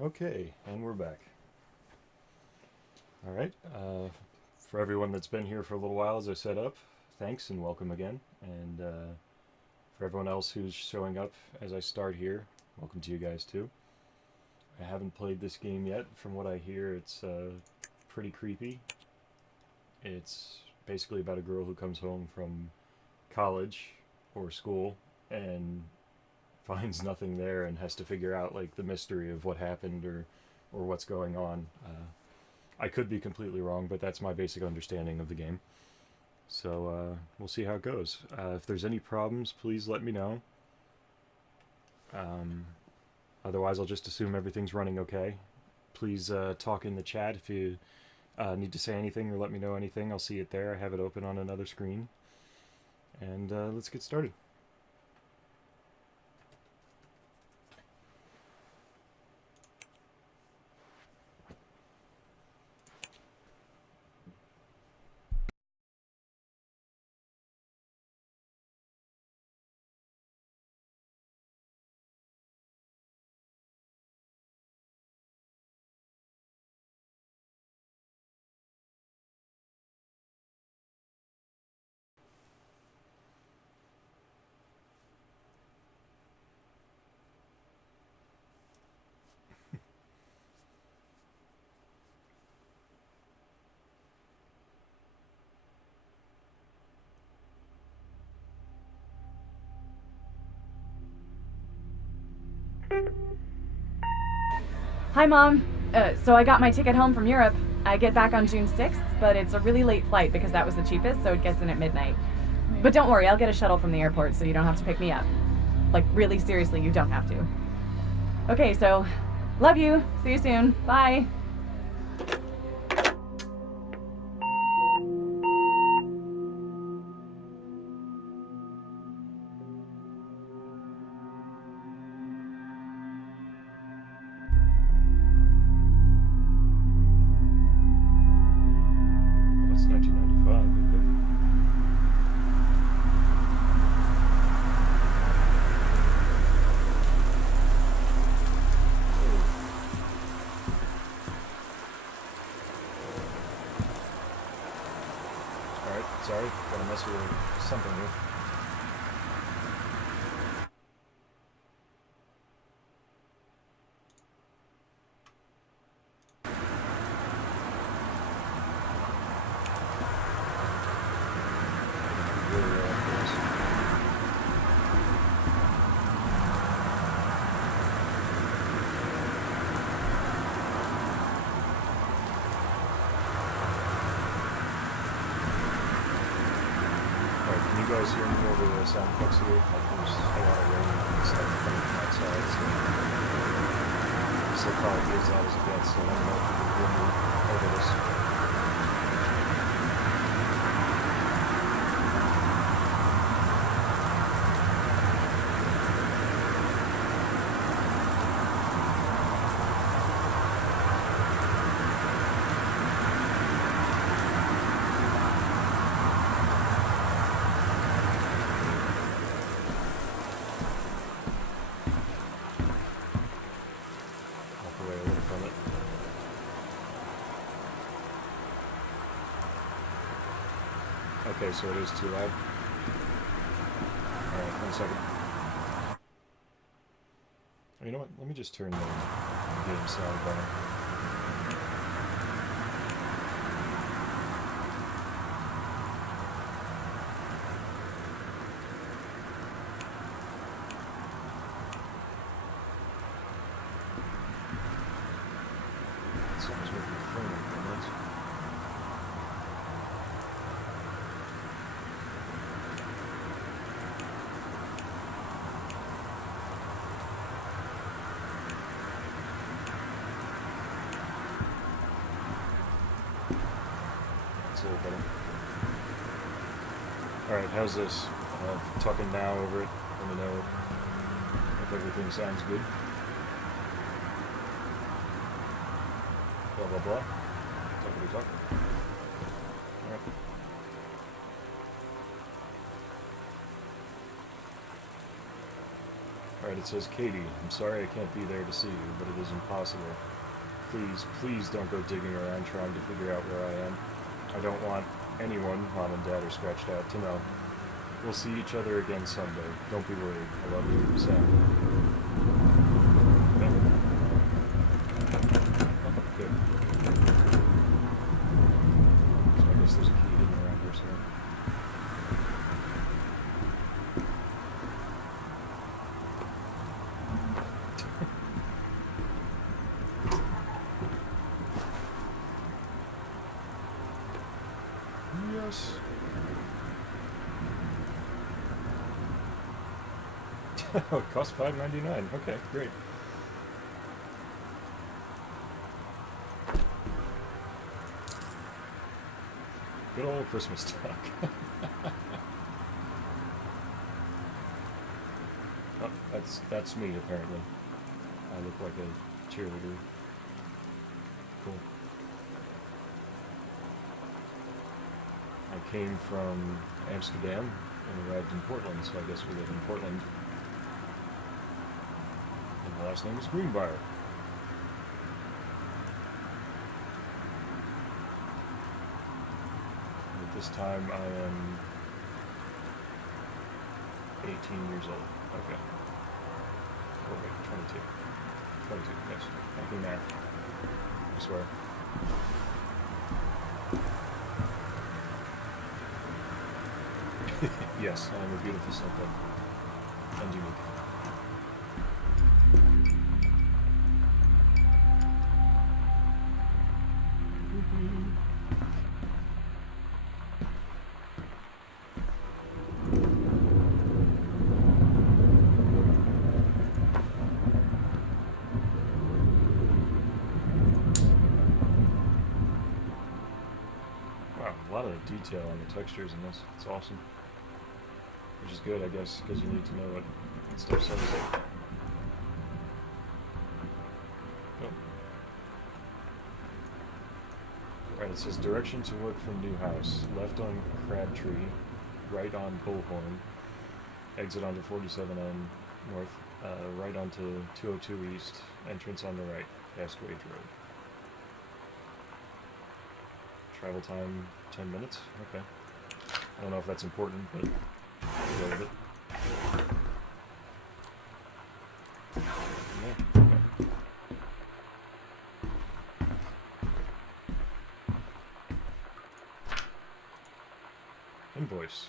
Okay, and we're back. All right. For everyone that's been here for a little while as I set up, thanks and welcome again. And for everyone else who's showing up as I start here, welcome to you guys too. I haven't played this game yet. From what I hear, it's pretty creepy. It's basically about a girl who comes home from college or school and finds nothing there and has to figure out like the mystery of what happened or what's going on. I could be completely wrong, but that's my basic understanding of the game. So we'll see how it goes. If there's any problems, please let me know. Um, Otherwise, I'll just assume everything's running okay. Please talk in the chat if you need to say anything or let me know anything. I'll see it there. I have it open on another screen. And let's get started. Hi, Mom. So I got my ticket home from Europe. I get back on June 6th, but it's a really late flight because that was the cheapest, so it gets in at midnight. But don't worry, I'll get a shuttle from the airport so you don't have to pick me up. Like, really, seriously, you don't have to. Okay, so, love you. See you soon. Bye. Well, it's 1995. Okay. All right. Sorry, gotta mess with something here. Really, Alright, can you guys hear me over the sound effects here? Like there's a lot of rain and stuff coming from outside, so probably be as loud as it gets, so let me know if you can hear me over this. Walk away a little from it. Okay, so it is too loud. Alright, 1 second. Oh, you know what? Let me just turn the game sound down. Something's with my phone at the moment. It's a little better. Alright, how's this? Talking now over it. Let me know if everything sounds good. Blah blah blah. Talkity talk. Alright. Alright, it says, Katie, I'm sorry I can't be there to see you, but it is impossible. Please, please don't go digging around trying to figure out where I am. I don't want anyone, Mom and Dad are scratched out, to know. We'll see each other again someday. Don't be worried. I love you, Sam. Okay. So I guess there's a key hidden around here somewhere. Yes. Oh, it costs $5.99. Okay, great. Good old Christmas talk. Oh, that's me apparently. I look like a cheerleader. Cool. I came from Amsterdam and arrived in Portland, so I guess we live in Portland. And the last name is Greenbrier. And at this time I am 18 years old. Okay. Oh wait, 22. 22, yes. I can math. I swear. Yes, I am a beautiful snowflake. And unique. Wow, a lot of detail on the textures in this. It's awesome. Which is good, I guess, because you need to know what stuff says. Nope. Right, it says direction to work from new house. Left on Crabtree, right on Bullhorn, exit onto 47N north, right onto 202 east, entrance on the right, past Wage Road. Travel time 10 minutes? Okay. I don't know if that's important, but we'll go with it. Yeah, okay. Invoice.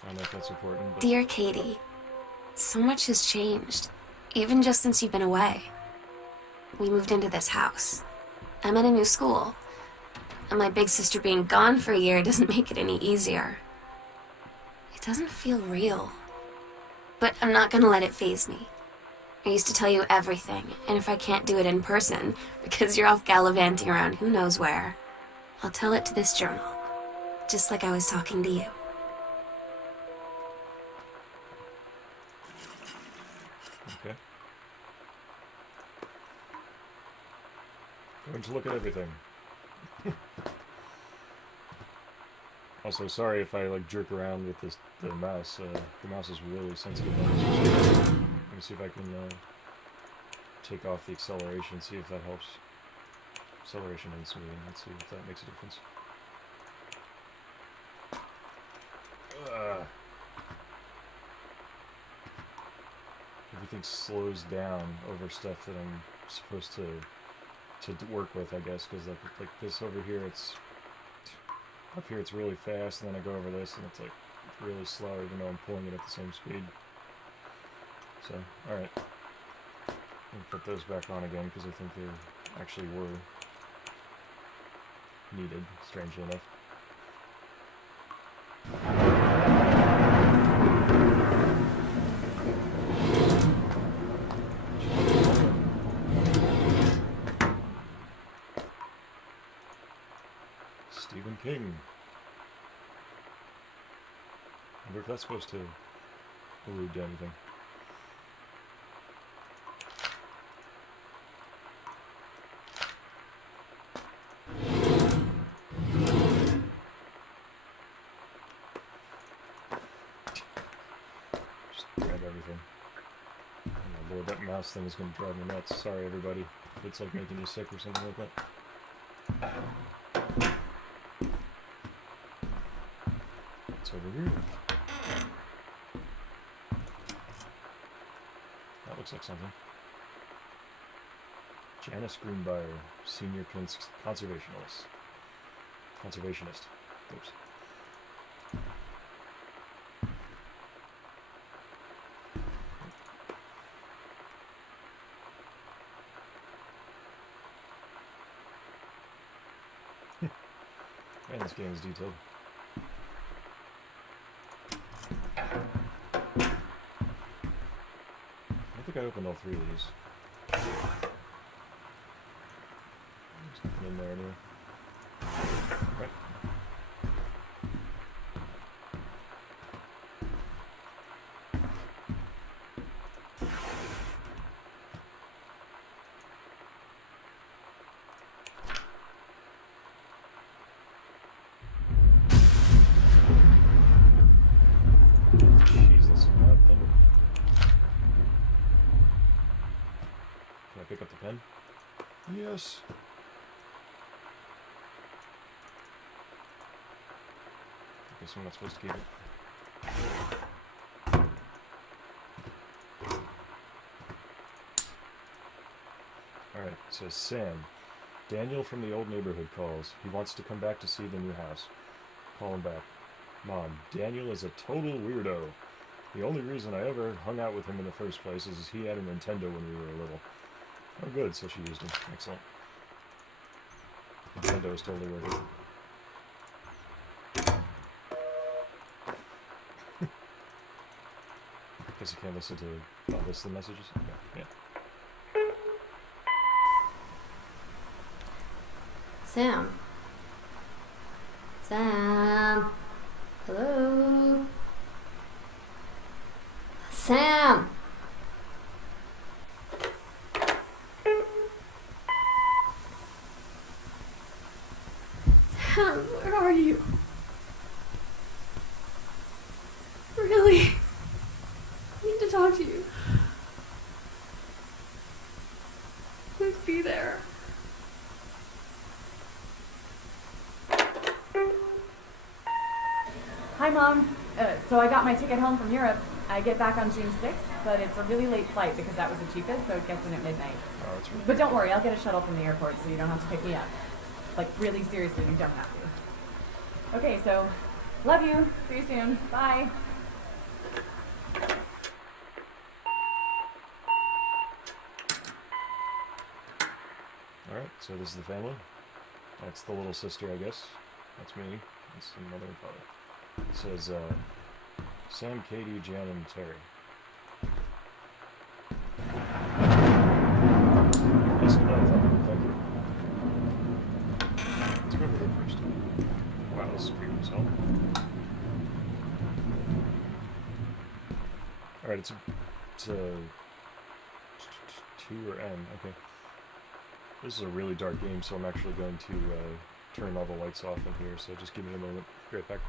I don't know if that's important, but... Dear Katie, so much has changed, even just since you've been away. We moved into this house. I'm at a new school, and my big sister being gone for a year doesn't make it any easier. It doesn't feel real. But I'm not gonna let it faze me. I used to tell you everything, and if I can't do it in person, because you're off gallivanting around who knows where, I'll tell it to this journal, just like I was talking to you. Okay. Going to look at everything. Also, sorry if I like jerk around with the mouse. The mouse is really sensitive on this. Let me see if I can take off the acceleration, see if that helps. Acceleration and smoothing. Let's see if that makes a difference. Everything slows down over stuff that I'm supposed to work with, I guess, because like this over here, it's up here it's really fast, and then I go over this and it's like really slow, even though I'm pulling it at the same speed. So, alright. I'll put those back on again because I think they actually were needed, strangely enough. Stephen King. I wonder if that's supposed to allude to anything. everything. Oh my lord, that mouse thing is going to drive me nuts. Sorry, everybody. If it's like making you sick or something like that. It's over here. That looks like something. Janice Greenbrier, Senior Conservationist. Oops. Man, this game is detailed. I think I opened all 3 of these. There's nothing in there anyway. Right. Jeez, that's some loud thunder. Can I pick up the pen? Yes. I guess I'm not supposed to keep it. Alright, it says Sam. Daniel from the old neighborhood calls. He wants to come back to see the new house. Call him back. Mom, Daniel is a total weirdo. The only reason I ever hung out with him in the first place is he had a Nintendo when we were little. Oh good, so she used him. Excellent. Nintendo is totally worth it. Guess you can't listen to list the messages? Okay, yeah. Sam. Sam. Hello. Sam. Sam, where are you? Really? I need to talk to you. Please be there. Hi, Mom. So I got my ticket home from Europe. I get back on June 6th, but it's a really late flight because that was the cheapest, so it gets in at midnight. Oh, that's really But don't worry, I'll get a shuttle from the airport so you don't have to pick me up. Like, really seriously, you don't have to. Okay, so, love you. See you soon. Bye. Alright, so this is the family. That's the little sister, I guess. That's me. That's the mother and father. It says, Sam, Katie, Jan, and Terry. Yes, no, thank you. Let's go over here first. Wow, this is creepy as hell. Alright, it's a 2 or N, okay. This is a really dark game, so I'm actually going to turn all the lights off in here, so just give me a moment. Be right back.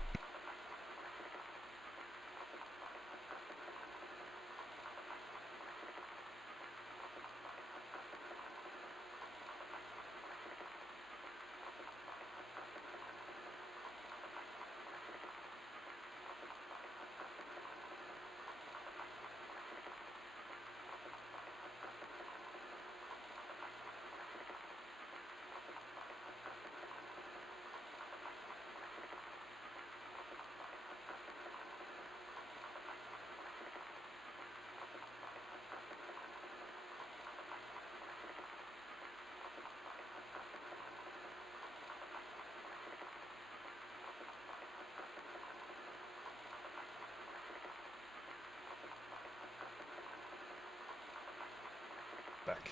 Back.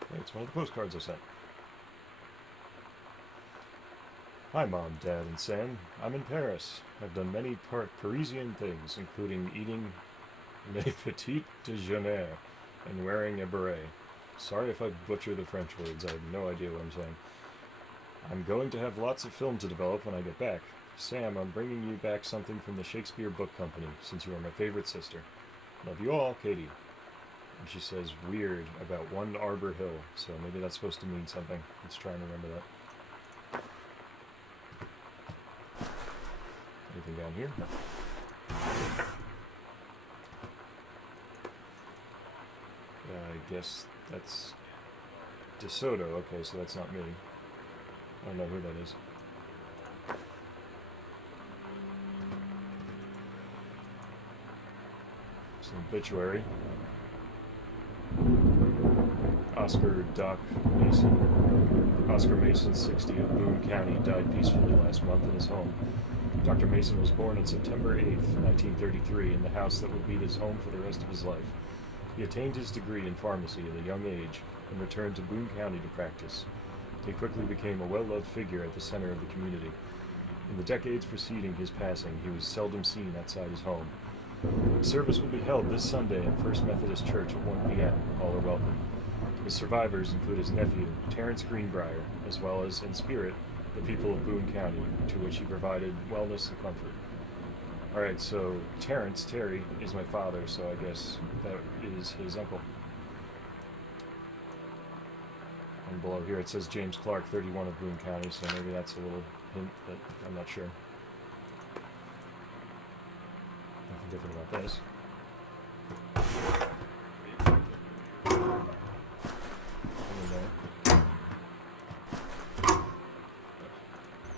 Okay, it's one of the postcards I sent. Hi, Mom, Dad, and Sam. I'm in Paris. I've done many Parisian things, including eating Le Petit Déjeuner, and wearing a beret. Sorry if I butcher the French words, I have no idea what I'm saying. I'm going to have lots of film to develop when I get back. Sam, I'm bringing you back something from the Shakespeare Book Company, since you are my favorite sister. Love you all, Katie. And she says weird about 1 Arbor Hill, so maybe that's supposed to mean something. Let's try and remember that. Anything down here? No. I guess that's DeSoto. Okay, so that's not me. I don't know who that is. It's an obituary. Oscar Doc Mason. Oscar Mason, 60, of Boone County, died peacefully last month in his home. Dr. Mason was born on September 8th, 1933, in the house that would be his home for the rest of his life. He attained his degree in pharmacy at a young age and returned to Boone County to practice. He quickly became a well-loved figure at the center of the community. In the decades preceding his passing, he was seldom seen outside his home. The service will be held this Sunday at First Methodist Church at 1 p.m. All are welcome. His survivors include his nephew, Terrence Greenbrier, as well as, in spirit, the people of Boone County, to which he provided wellness and comfort. Alright, so Terry, is my father, so I guess that is his uncle. And below here it says James Clark, 31, of Boone County, so maybe that's a little hint, but I'm not sure. Nothing different about this.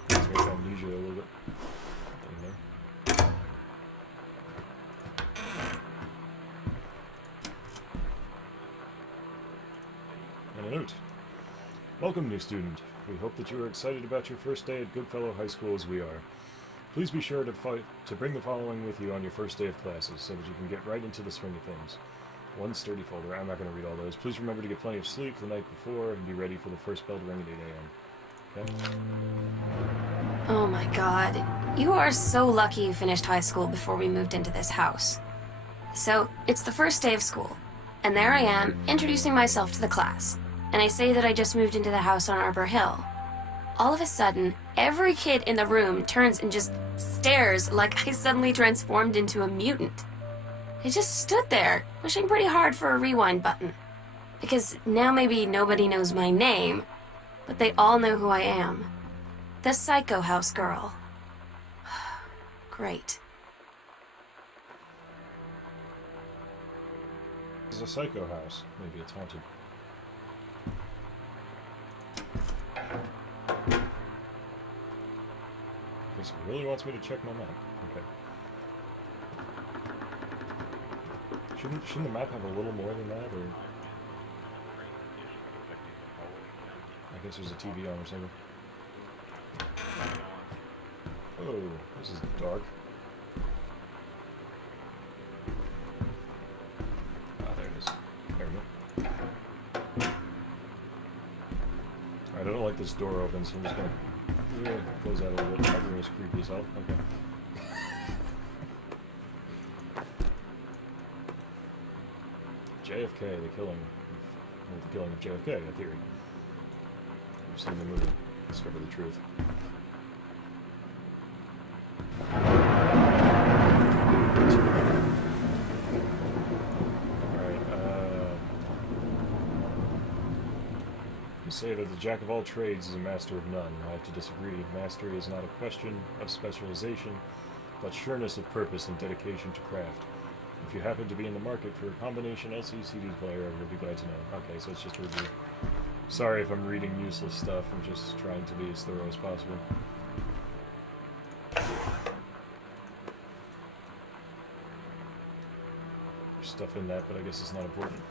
Let's make amnesia a little bit. And a note. Welcome, new student. We hope that you are excited about your first day at Goodfellow High School as we are. Please be sure to bring the following with you on your first day of classes so that you can get right into the swing of things. 1 sturdy folder. I'm not going to read all those. Please remember to get plenty of sleep the night before and be ready for the first bell to ring at 8 a.m. Okay? Oh my god. You are so lucky you finished high school before we moved into this house. So, it's the first day of school, and there I am, introducing myself to the class. And I say that I just moved into the house on Arbor Hill. All of a sudden, every kid in the room turns and just stares like I suddenly transformed into a mutant. I just stood there, wishing pretty hard for a rewind button. Because now maybe nobody knows my name, but they all know who I am. The Psycho House girl. Great. This is a psycho house. Maybe it's haunted. I guess it really wants me to check my map. Okay. Shouldn't the map have a little more than that, or? I guess there's a TV on or something. Oh, this is dark. Ah, there it is. There we go. Alright, I don't like this door open, so I'm just gonna close that a little bit. That room is creepy as hell. Okay. JFK, the killing of JFK, a theory. We've seen the movie, Discover the Truth. Alright, you say that the jack of all trades is a master of none. I have to disagree. Mastery is not a question of specialization, but sureness of purpose and dedication to craft. If you happen to be in the market for a combination LCD player, I would be glad to know. Okay, so it's just a review. Sorry if I'm reading useless stuff. I'm just trying to be as thorough as possible. There's stuff in that, but I guess it's not important.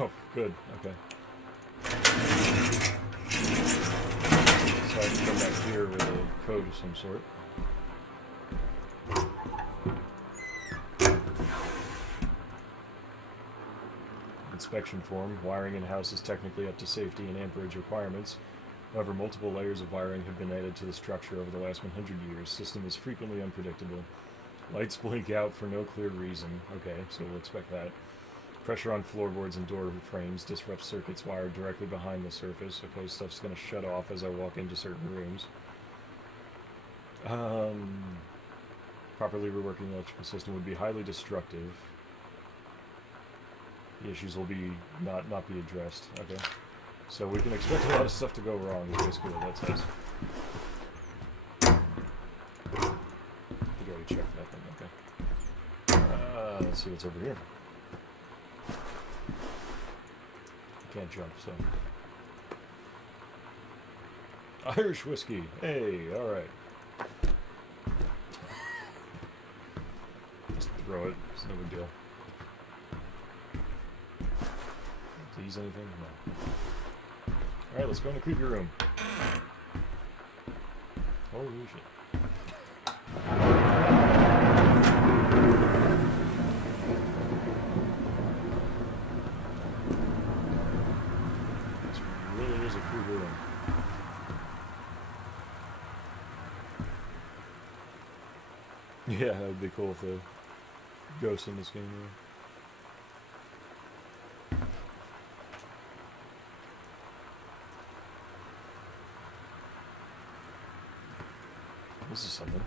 Oh, good. Okay. So I can come back here with a code of some sort. inspection form. Wiring in-house is technically up to safety and amperage requirements. However, multiple layers of wiring have been added to the structure over the last 100 years. System is frequently unpredictable. Lights blink out for no clear reason. Okay, so we'll expect that. Pressure on floorboards and door frames disrupts circuits wired directly behind the surface. Okay, stuff's going to shut off as I walk into certain rooms. Properly reworking the electrical system would be highly destructive. The issues will be not be addressed. Okay. So we can expect a lot of stuff to go wrong, is basically what that says. I think I already checked that thing, okay. Let's see what's over here. I can't jump, so. Irish whiskey. Hey, alright. Just throw it, it's no big deal. Tease anything? No. Alright, let's go in the creepy room. Holy shit. This really is a creepy room. Yeah, that would be cool if the ghosts in this game were. This is something.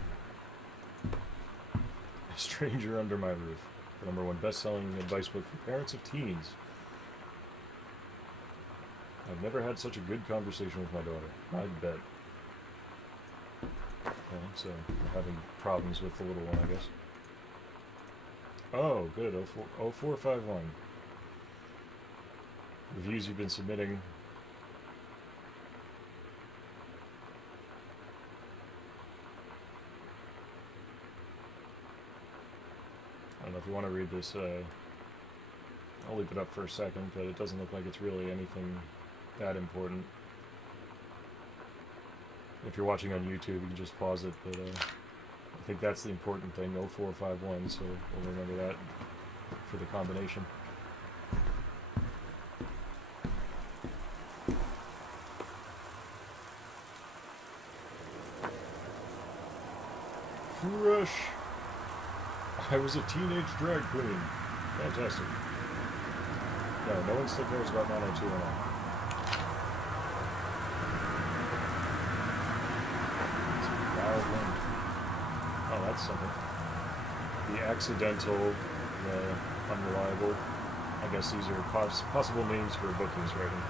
A Stranger Under My Roof. The #1 best-selling advice book for parents of teens. I've never had such a good conversation with my daughter. I bet. Okay, so we're having problems with the little one, I guess. Oh, good. 0451. Reviews you've been submitting. I don't know if you want to read this, I'll leave it up for a second, but it doesn't look like it's really anything that important. If you're watching on YouTube, you can just pause it, but I think that's the important thing, 0451, so we'll remember that for the combination. Fresh! I was a teenage drag queen. Fantastic. No one still cares about 90210. Wild wind. Oh, that's something. The accidental, the unreliable. I guess these are possible names for bookings writing.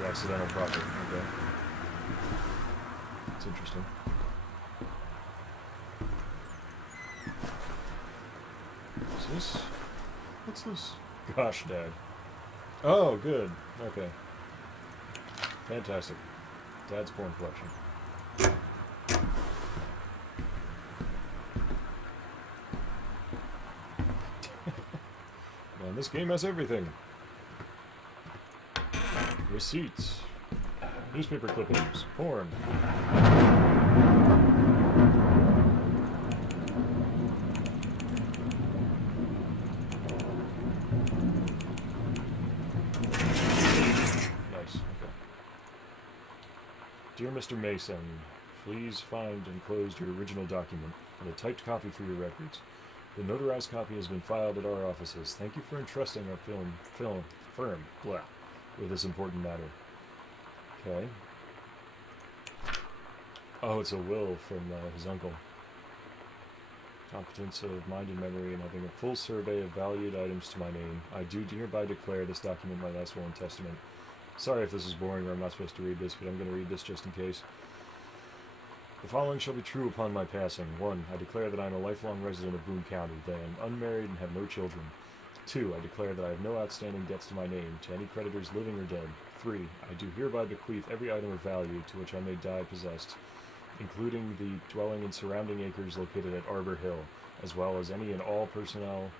The accidental prophet. Okay. That's interesting. This? What's this? Gosh, Dad. Oh, good. Okay. Fantastic. Dad's porn collection. Man, this game has everything. Receipts. Newspaper clippings. Porn. Dear Mr. Mason, please find enclosed your original document and a typed copy for your records. The notarized copy has been filed at our offices. Thank you for entrusting our firm with this important matter. Okay. Oh, it's a will from his uncle. Competence of mind and memory and having a full survey of valued items to my name. I do hereby declare this document my last will and testament. Sorry if this is boring or I'm not supposed to read this, but I'm going to read this just in case. The following shall be true upon my passing. 1. I declare that I am a lifelong resident of Boone County, that I am unmarried and have no children. 2. I declare that I have no outstanding debts to my name, to any creditors living or dead. 3. I do hereby bequeath every item of value to which I may die possessed, including the dwelling and surrounding acres located at Arbor Hill, as well as any and all personal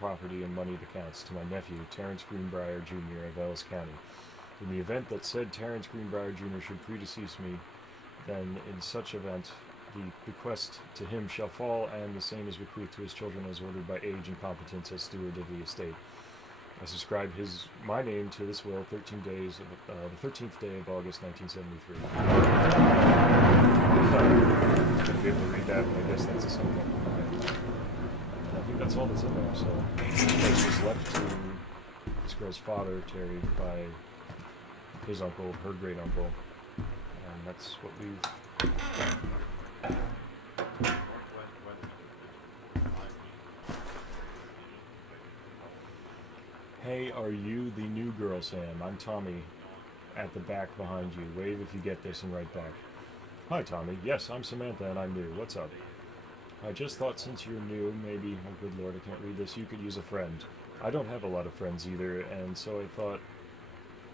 property and money accounts to my nephew, Terrence Greenbrier Jr. of Ellis County. In the event that said Terrence Greenbrier Jr. should predecease me, then in such event the bequest to him shall fall, and the same is bequeathed to his children as ordered by age and competence as steward of the estate. I subscribed my name to this will 13 days of the 13th day of August 1973. I'm going to be able to read that, but I guess that's a symbol. I think that's all that's in there. So this place was left to this girl's father, Terry, by his uncle, her great uncle, and that's what we've. Hey, are you the new girl, Sam? I'm Tommy, at the back behind you. Wave if you get this and write back. Hi, Tommy. Yes, I'm Samantha and I'm new. What's up? I just thought since you're new, maybe, oh good lord, I can't read this, you could use a friend. I don't have a lot of friends either, and so I thought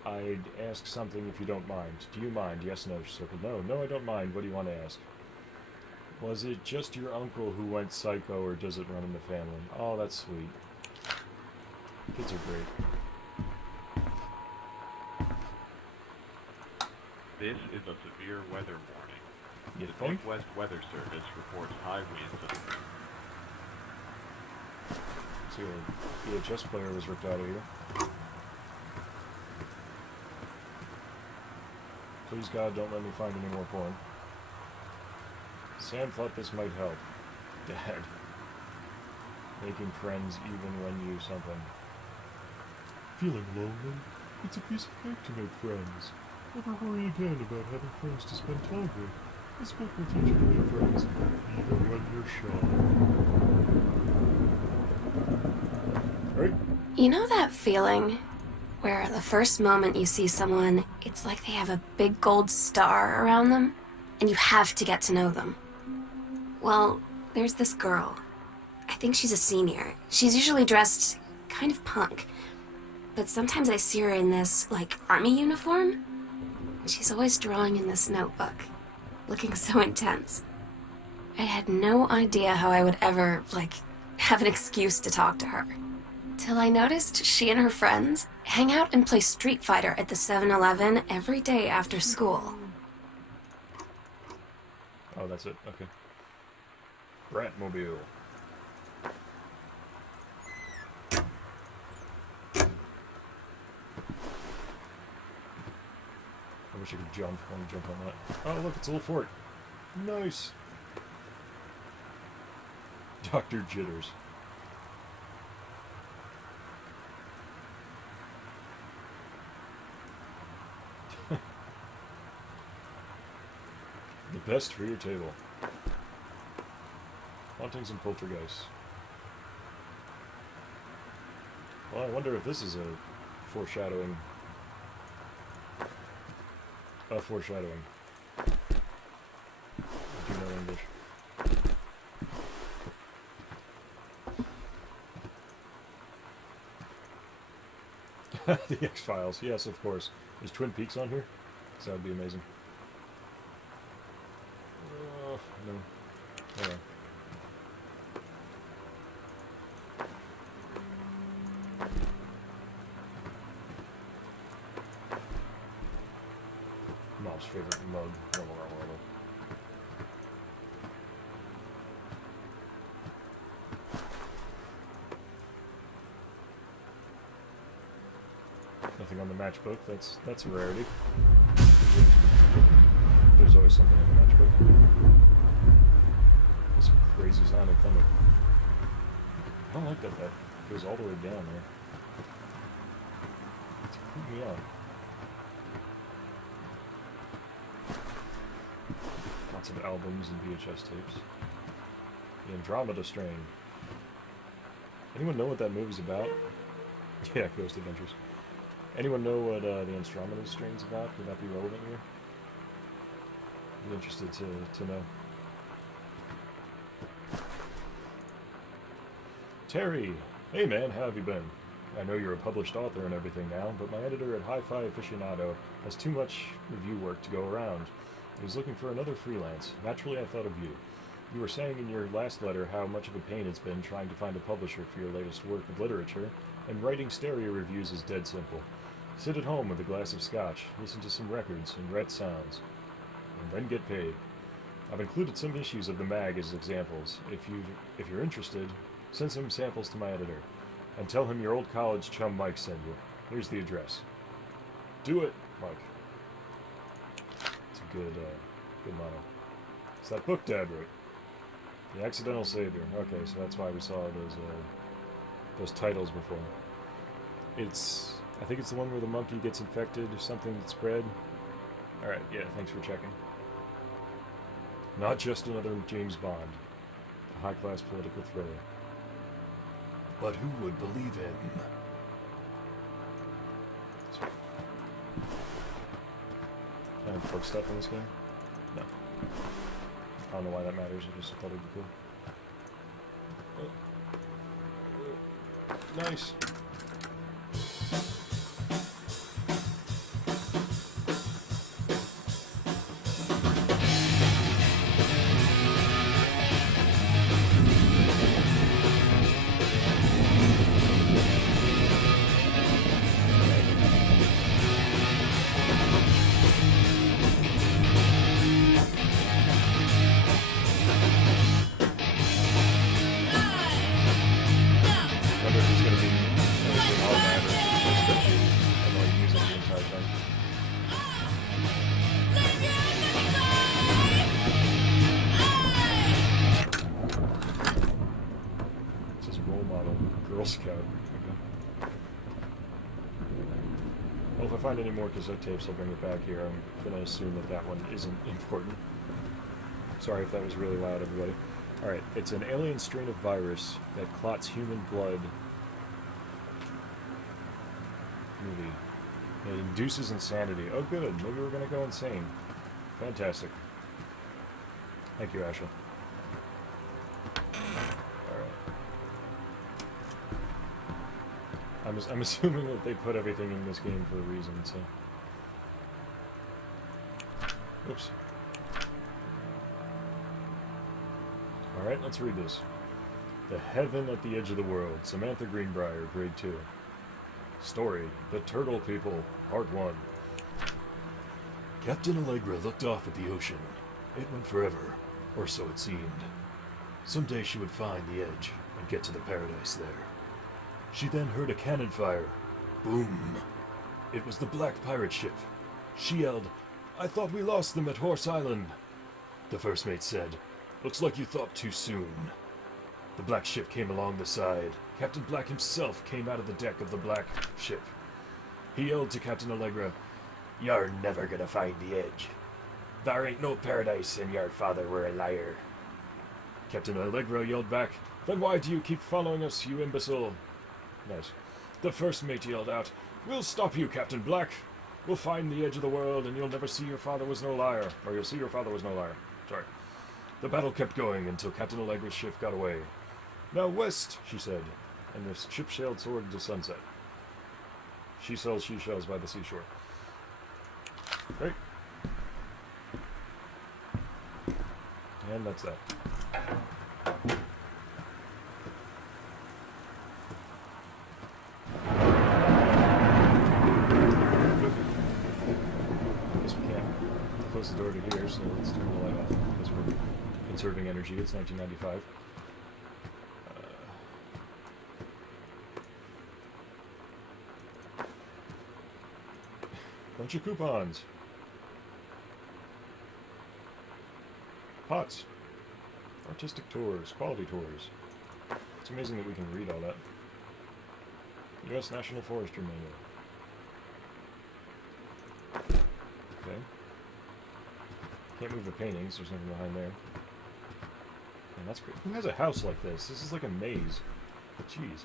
I'd ask something if you don't mind. Do you mind? Yes, no, circle. No, I don't mind. What do you want to ask? Was it just your uncle who went psycho, or does it run in the family? Oh, that's sweet. Kids are great. This is a severe weather warning. You The think? Northwest Weather Service reports high winds of... See, a VHS player was ripped out of here. Please God, don't let me find any more porn. Sam thought this might help. Dad. Making friends even when you something. Feeling lonely? It's a piece of cake to make friends. Never worry again about having friends to spend time with. This book will teach you to make friends, even when you're shy. Right? You know that feeling where the first moment you see someone, it's like they have a big gold star around them, and you have to get to know them? Well, there's this girl. I think she's a senior. She's usually dressed kind of punk, but sometimes I see her in this, like, army uniform. She's always drawing in this notebook, looking so intense. I had no idea how I would ever, like, have an excuse to talk to her. Till I noticed she and her friends hang out and play Street Fighter at the 7-Eleven every day after school. Oh, that's it. Okay. Bratmobile. I wish I could jump. I want to jump on that. Oh, look, it's a little fort. Nice. Dr. Jitters. The best for your table. Hauntings and poltergeists. Well, I wonder if this is a foreshadowing. A foreshadowing. I do know English. The X-Files. Yes, of course. Is Twin Peaks on here? Because that would be amazing. No. Oh, well. Mom's favorite mug. Nothing on the matchbook. That's a rarity. There's always something on the matchbook. This crazy sonic thunder. I don't like that goes all the way down there. It's creeping me out. Lots of albums and VHS tapes. The Andromeda Strain. Anyone know what that movie's about? Yeah, Ghost Adventures. Anyone know what the Andromeda Strain's about? Would that be relevant here? Be interested to know. Terry! Hey man, how have you been? I know you're a published author and everything now, but my editor at Hi-Fi Aficionado has too much review work to go around. He was looking for another freelance. Naturally, I thought of you. You were saying in your last letter how much of a pain it's been trying to find a publisher for your latest work of literature, and writing stereo reviews is dead simple. Sit at home with a glass of scotch, listen to some records and ret sounds, and then get paid. I've included some issues of the mag as examples. If you're interested, send some samples to my editor. And tell him your old college chum Mike sent you. Here's the address. Do it, Mike. It's a good motto. It's that book Dad wrote. The Accidental Savior. Okay, so that's why we saw those titles before. I think it's the one where the monkey gets infected or something that's spread. Alright, yeah, thanks for checking. Not just another James Bond. A high-class political thriller. But who would believe him? Can I plug stuff in this game? No. I don't know why that matters, I just thought it'd be cool. Nice. Well, if I find any more cassette tapes, I'll bring it back here. I'm going to assume that one isn't important. Sorry if that was really loud, everybody. Alright, it's an alien strain of virus that clots human blood. Movie. It induces insanity. Oh, good. Maybe we're going to go insane. Fantastic. Thank you, Ashley. I'm assuming that they put everything in this game for a reason, so... Oops. Alright, let's read this. The Heaven at the Edge of the World, Samantha Greenbrier, Grade 2. Story, The Turtle People, Part 1. Captain Allegra looked off at the ocean. It went forever, or so it seemed. Someday she would find the edge and get to the paradise there. She then heard a cannon fire. Boom! It was the black pirate ship. She yelled, "I thought we lost them at Horse Island." The first mate said, "Looks like you thought too soon." The black ship came along the side. Captain Black himself came out of the deck of the black ship. He yelled to Captain Allegra, "You're never gonna find the edge. There ain't no paradise and your father were a liar." Captain Allegra yelled back, "Then why do you keep following us, you imbecile?" Nice. The first mate yelled out, "We'll stop you, Captain Black. We'll find the edge of the world and you'll never see your father was no liar." Or you'll see your father was no liar. Sorry. The battle kept going until Captain Allegra's ship got away. "Now west," she said, and the ship sailed toward the sunset. She sells seashells by the seashore. Great. And that's that. Close the door to here, so let's turn the light off because we're conserving energy. It's 1995. Bunch of coupons. Pots. Artistic tours. Quality tours. It's amazing that we can read all that. U.S. National Forestry Manual. Okay. Can't move the paintings, there's nothing behind there. Man, that's great. Who has a house like this? This is like a maze. Jeez.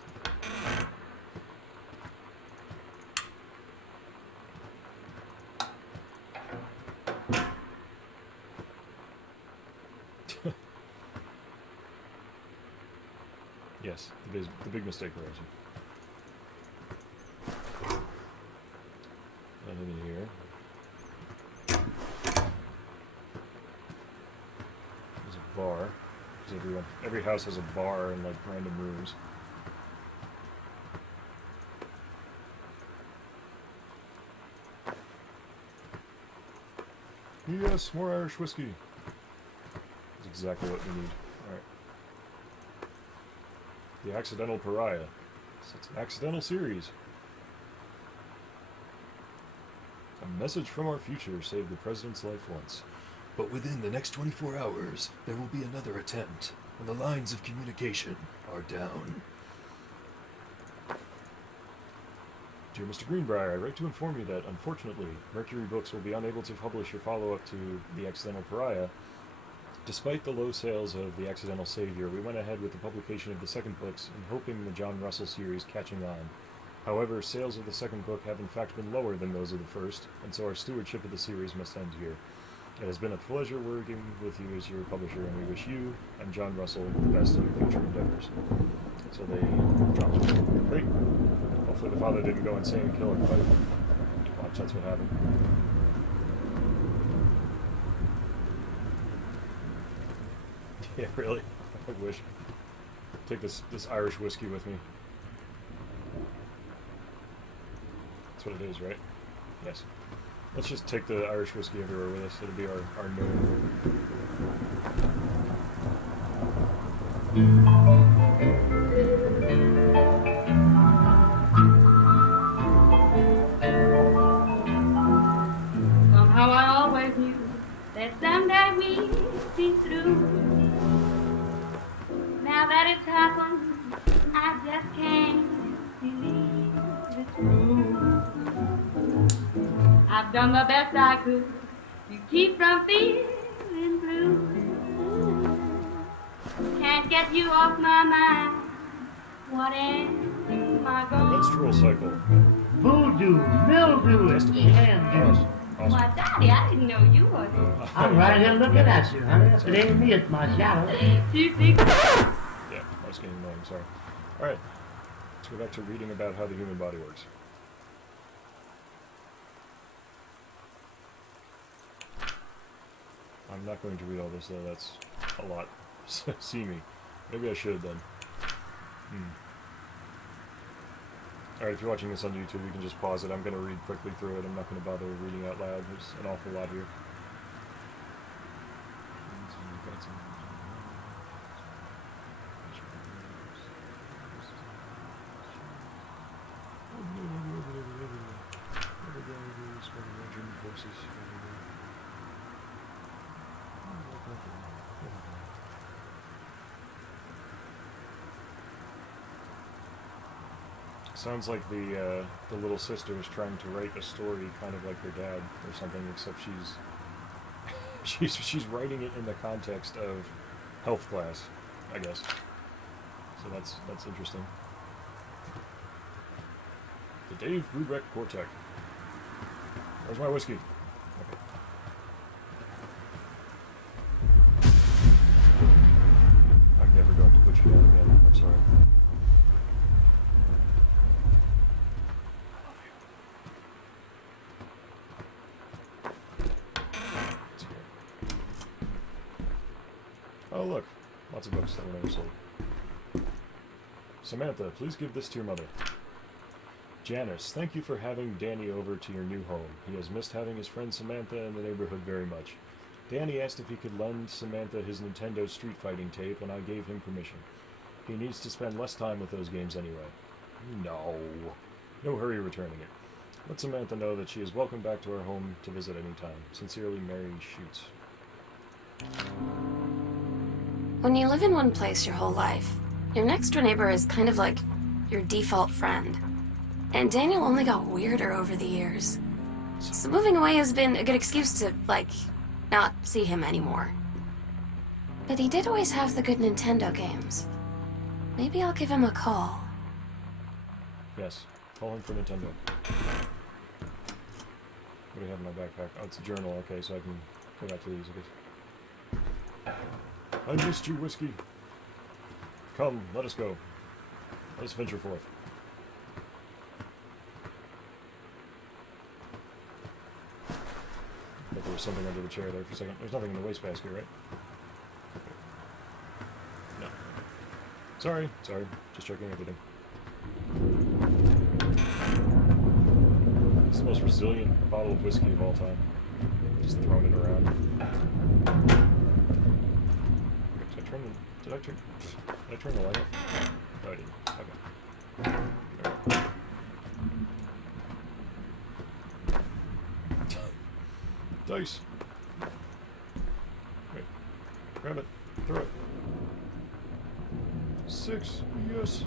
Yes, the big mistake horizon. And in here. Bar, because every house has a bar in like random rooms. Yes, more Irish whiskey. That's exactly what we need. Alright. The Accidental Pariah. So it's an accidental series. A message from our future saved the president's life once. But within the next 24 hours, there will be another attempt, and the lines of communication are down. Dear Mr. Greenbrier, I write to inform you that, unfortunately, Mercury Books will be unable to publish your follow-up to The Accidental Pariah. Despite the low sales of The Accidental Savior, we went ahead with the publication of the second books in hoping the John Russell series catching on. However, sales of the second book have in fact been lower than those of the first, and so our stewardship of the series must end here. It has been a pleasure working with you as your publisher, and we wish you and John Russell the best in your future endeavors. So they dropped it. Great. Hopefully the father didn't go insane and kill everybody. Watch, that's what happened. Yeah, really? I wish. Take this Irish whiskey with me. That's what it is, right? Yes. Let's just take the Irish whiskey everywhere with us. It'll be our known. Somehow I always knew that someday we'd be through. Now that it's happened, I just can't believe it's true. I've done the best I could to keep from feeling blue. Can't get you off my mind. What am I going to Menstrual cycle. Voodoo, mildew, and Testicles. shandy. Awesome. Why, Daddy, I didn't know you was. I'm right here looking at you, honey. It ain't me, it's my shadow. You think? Yeah, I was getting annoying, sorry. Alright, let's go back to reading about how the human body works. I'm not going to read all this though, that's a lot. See me. Maybe I should then. Alright, if you're watching this on YouTube, you can just pause it. I'm going to read quickly through it. I'm not going to bother reading out loud. There's an awful lot here. Sounds like the little sister is trying to write a story kind of like her dad or something, except she's writing it in the context of health class, I guess. So that's interesting. The Dave Brubeck Quartet. Where's my whiskey? Okay. I'm never going to put you down again. I'm sorry. Oh look, lots of books that were never sold. Samantha, please give this to your mother. Janice, thank you for having Danny over to your new home. He has missed having his friend Samantha in the neighborhood very much. Danny asked if he could lend Samantha his Nintendo Street Fighting tape, and I gave him permission. He needs to spend less time with those games anyway. No hurry returning it. Let Samantha know that she is welcome back to our home to visit anytime. Sincerely, Mary Schutz. When you live in one place your whole life, your next door neighbor is kind of like your default friend. And Daniel only got weirder over the years. So moving away has been a good excuse to, not see him anymore. But he did always have the good Nintendo games. Maybe I'll give him a call. Yes, call him for Nintendo. What do I have in my backpack? Oh, it's a journal. Okay, so I can go back to these, I guess. I missed you, whiskey. Come, let us go. Let us venture forth. I thought there was something under the chair there for a second. There's nothing in the wastebasket, right? No. Sorry. Just checking everything. It's the most resilient bottle of whiskey of all time. Just throwing it around. Did I turn the light off? No, I didn't. Okay. Dice. Wait. Grab it. Throw it. 6. Yes.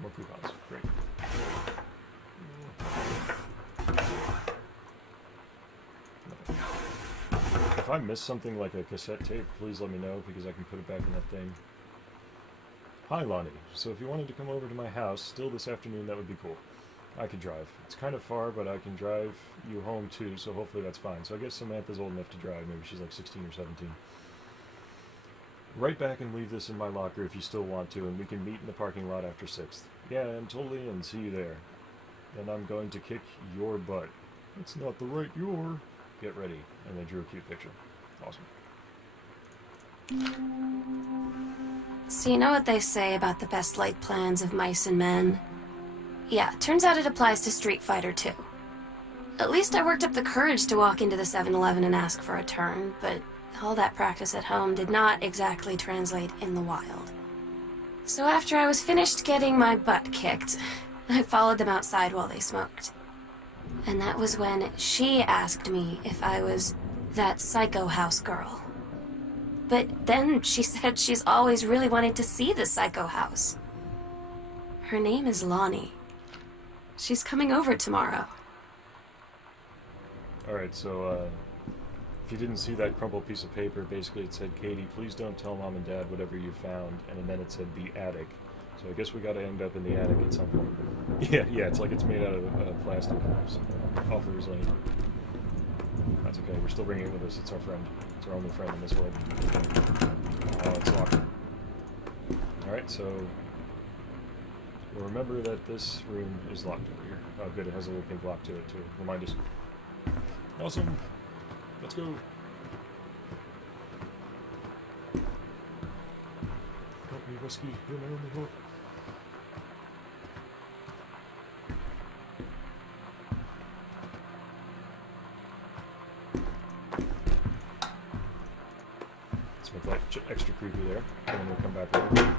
More coupons. Great. If I miss something like a cassette tape, please let me know because I can put it back in that thing. Hi, Lonnie. So if you wanted to come over to my house still this afternoon, that would be cool. I could drive. It's kind of far, but I can drive you home too, so hopefully that's fine. So I guess Samantha's old enough to drive. Maybe she's like 16 or 17. Write back and leave this in my locker if you still want to, and we can meet in the parking lot after 6th. Yeah, I'm totally in. See you there. And I'm going to kick your butt. It's not the right your. Get ready. And they drew a cute picture. Awesome. So you know what they say about the best laid plans of mice and men? Yeah, turns out it applies to Street Fighter too. At least I worked up the courage to walk into the 7-Eleven and ask for a turn, but all that practice at home did not exactly translate in the wild. So after I was finished getting my butt kicked, I followed them outside while they smoked. And that was when she asked me if I was that Psycho House girl. But then she said she's always really wanted to see the Psycho House. Her name is Lonnie. She's coming over tomorrow. Alright, so, if you didn't see that crumpled piece of paper, basically it said, Katie, please don't tell Mom and Dad whatever you found, and then it said the attic. So I guess we gotta end up in the attic at some point. Yeah, it's like it's made out of plastic. It's awfully resilient. That's okay, we're still bringing it with us. It's our friend. It's our only friend in this world. Oh, it's locked. Alright, so we'll remember that this room is locked over here. Oh good, it has a little pink lock to it too. Remind us. Awesome! Let's go! Help me, whiskey. You're my only hope. Let's make that extra creepy there, and then we'll come back over.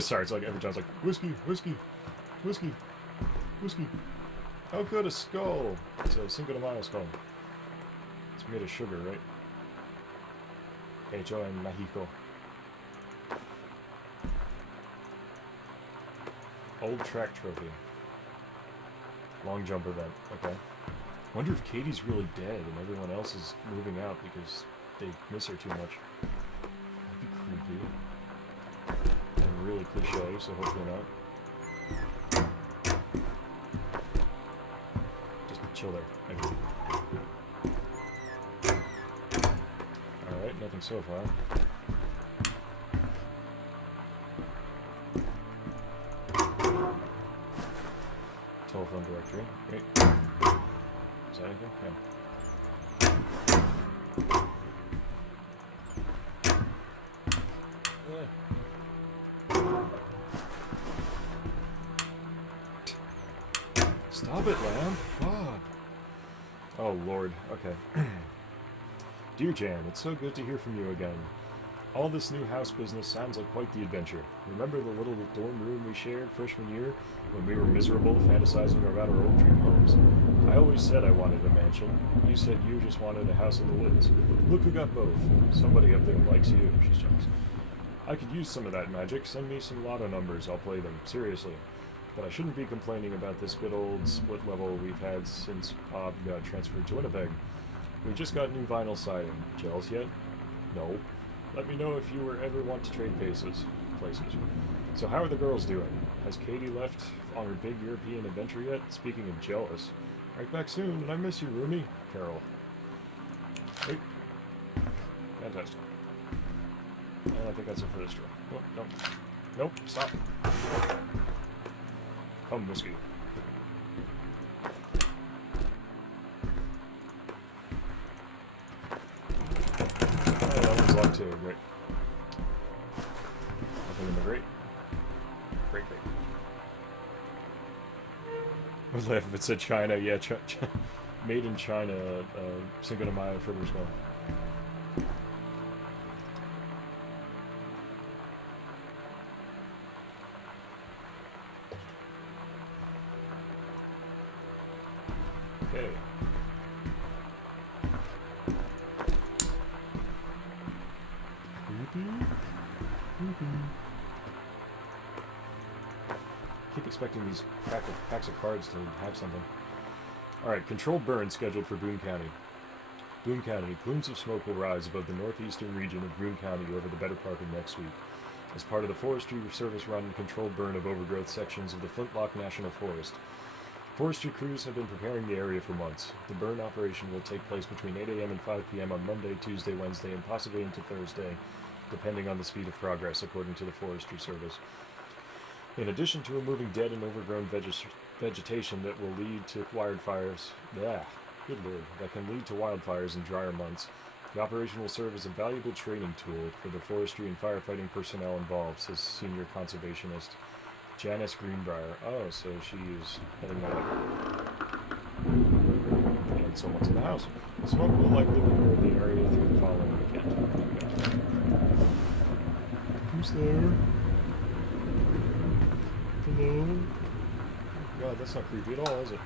Sorry, it's like every time it's like, whiskey, whiskey, whiskey, whiskey. How good a skull? It's a Cinco de Mayo skull. It's made of sugar, right? Hecho en Mexico. Old track trophy. Long jump event. Okay. Wonder if Katie's really dead and everyone else is moving out because they miss her too much. That'd be creepy. And really cliche, so hopefully not. Just chill there. Thank you. Alright, nothing so far. Telephone directory. Wait. Is that anything? Yeah. Stop it, Lamb. God. Oh, Lord. Okay. Dear Jan, it's so good to hear from you again. All this new house business sounds like quite the adventure. Remember the little dorm room we shared freshman year when we were miserable, fantasizing about our old dream homes? I always said I wanted a mansion. You said you just wanted a house in the woods. Look who got both. Somebody up there likes you. She's jealous. I could use some of that magic. Send me some lotto numbers. I'll play them. Seriously. But I shouldn't be complaining about this good old split level we've had since Bob got transferred to Winnipeg. We just got new vinyl siding. Jealous yet? No. Let me know if you ever want to trade places. So how are the girls doing? Has Katie left on her big European adventure yet? Speaking of jealous. Right back soon, and I miss you, Rumi. Carol. Wait. Fantastic. And I think that's it for this drawer. Nope, nope. Nope, stop. Come, whiskey. Oh, that one's locked too. Great. Nothing in the grate. Great. I would laugh if it said China. Yeah, made in China. Cinco de Mayo sugar skull. keep expecting these packs of cards to have something. Alright, controlled burn scheduled for Boone County. Boone County, plumes of smoke will rise above the northeastern region of Boone County over the better part of next week. As part of the Forestry Service-run controlled burn of overgrowth sections of the Flintlock National Forest. Forestry crews have been preparing the area for months. The burn operation will take place between 8 a.m. and 5 p.m. on Monday, Tuesday, Wednesday, and possibly into Thursday, depending on the speed of progress, according to the Forestry Service. In addition to removing dead and overgrown vegetation that will lead to wildfires, good lord, that can lead to wildfires in drier months, the operation will serve as a valuable training tool for the forestry and firefighting personnel involved, says senior conservationist Janice Greenbrier. Oh, so she is heading that up. And someone's in the house. The smoke will likely linger in the area through the following weekend. Who's there? Hello? God, that's not creepy at all, is it?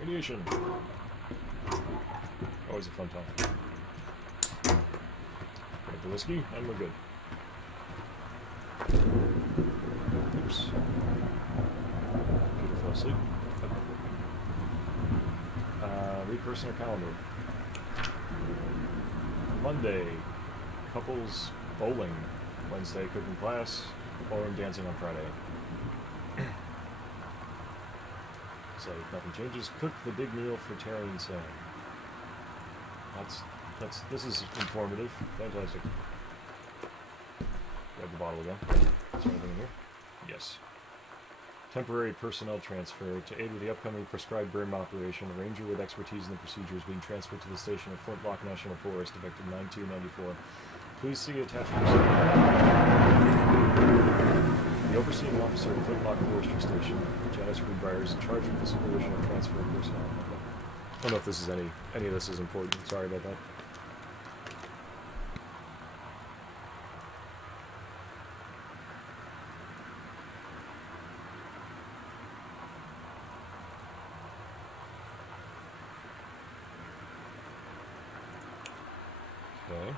Radiation. Always a fun time. Grab the whiskey, and we're good. Oops. Peter fell asleep. Read personal calendar. Monday, couples bowling. Wednesday, cooking class. Ballroom dancing on Friday. So if nothing changes, cook the big meal for Terry and Sam. This is informative. Fantastic. Grab the bottle again. Is there anything in here? Yes. Temporary personnel transfer. To aid with the upcoming prescribed burn operation, a ranger with expertise in the procedure is being transferred to the station of Flintlock National Forest, effective 9/2/94. Please see attachment. The overseeing officer at Flintlock Forestry Station, Janice Greenbrier, is in charge of the supervision of transfer of personnel. I don't know if this is any of this is important. Sorry about that. Okay.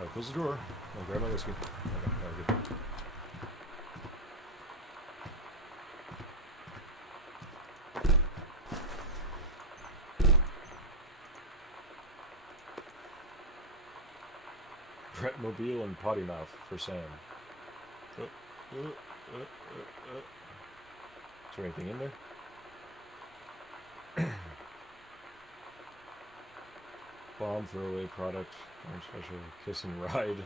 I'll close the door. I'll grab my whiskey. Okay, very good. Brett Mobile and Potty Mouth for Sam. Is there anything in there? Bomb throwaway product. Our special kiss and ride.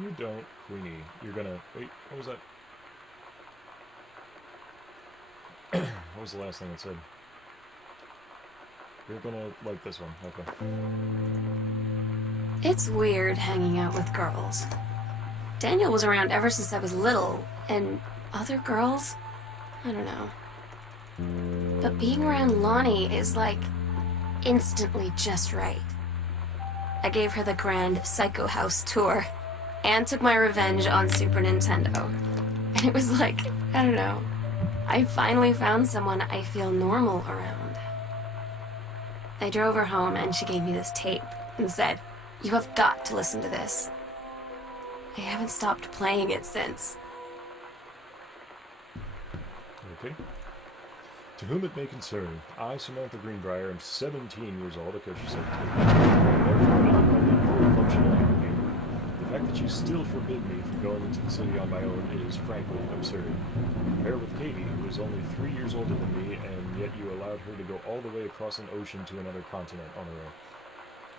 You don't, Queenie. You're gonna wait. What was that? What was the last thing it said? You're gonna like this one. Okay. It's weird hanging out with girls. Daniel was around ever since I was little, and other girls? I don't know. But being around Lonnie is like instantly just right. I gave her the grand Psycho House tour and took my revenge on Super Nintendo. And it was like, I don't know, I finally found someone I feel normal around. I drove her home and she gave me this tape and said, "You have got to listen to this." I haven't stopped playing it since. Okay. To whom it may concern, I, Samantha Greenbrier, am 17 years old, okay, she's 17. Therefore, I'm functional human being. The fact that you still forbid me from going into the city on my own is, frankly, absurd. Compare with Katie, who is only 3 years older than me, and yet you allowed her to go all the way across an ocean to another continent on her own.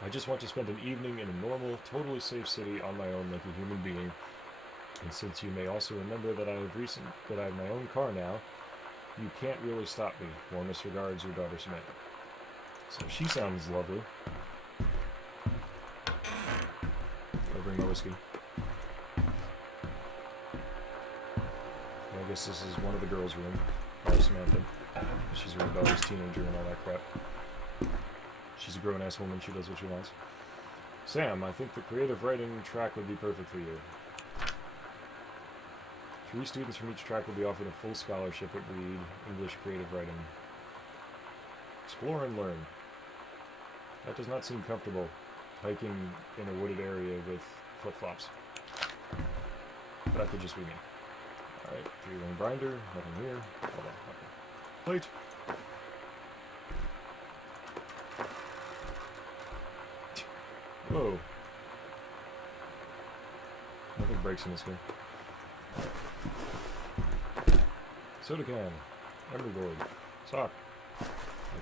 I just want to spend an evening in a normal, totally safe city on my own like a human being. And since you may also remember that I have my own car now, you can't really stop me. Warmest regards, your daughter Samantha. So she sounds lovely. I'll bring my whiskey. I guess this is one of the girls' room. Probably Samantha. She's a rebellious teenager and all that crap. She's a grown-ass woman. She does what she wants. Sam, I think the creative writing track would be perfect for you. 3 students from each track will be offered a full scholarship at Reed English Creative Writing. Explore and learn. That does not seem comfortable, hiking in a wooded area with flip-flops. But that could just be me. Alright, 3-ring grinder, nothing here. Hold on, okay. Plate! Whoa. Nothing breaks in this game. Soda can. Memory board. Sock. I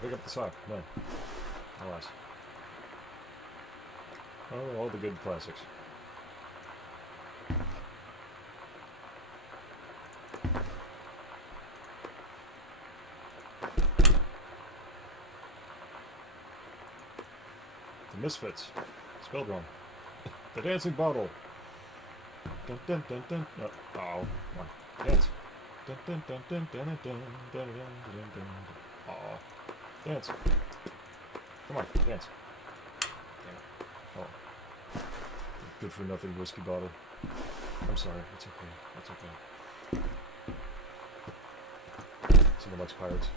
pick up the sock. No. Alas. Oh, all the good classics. The Misfits. Spelled wrong. The Dancing Bottle. Dun dun dun dun. No. Oh, come on. Dance. Dun dun dun dun dun dun dun dun dun dun dun. Aw. Dance. Come on, dance. Damn it. Oh. Good for nothing whiskey bottle. I'm sorry. It's okay. It's okay. Someone likes pirates.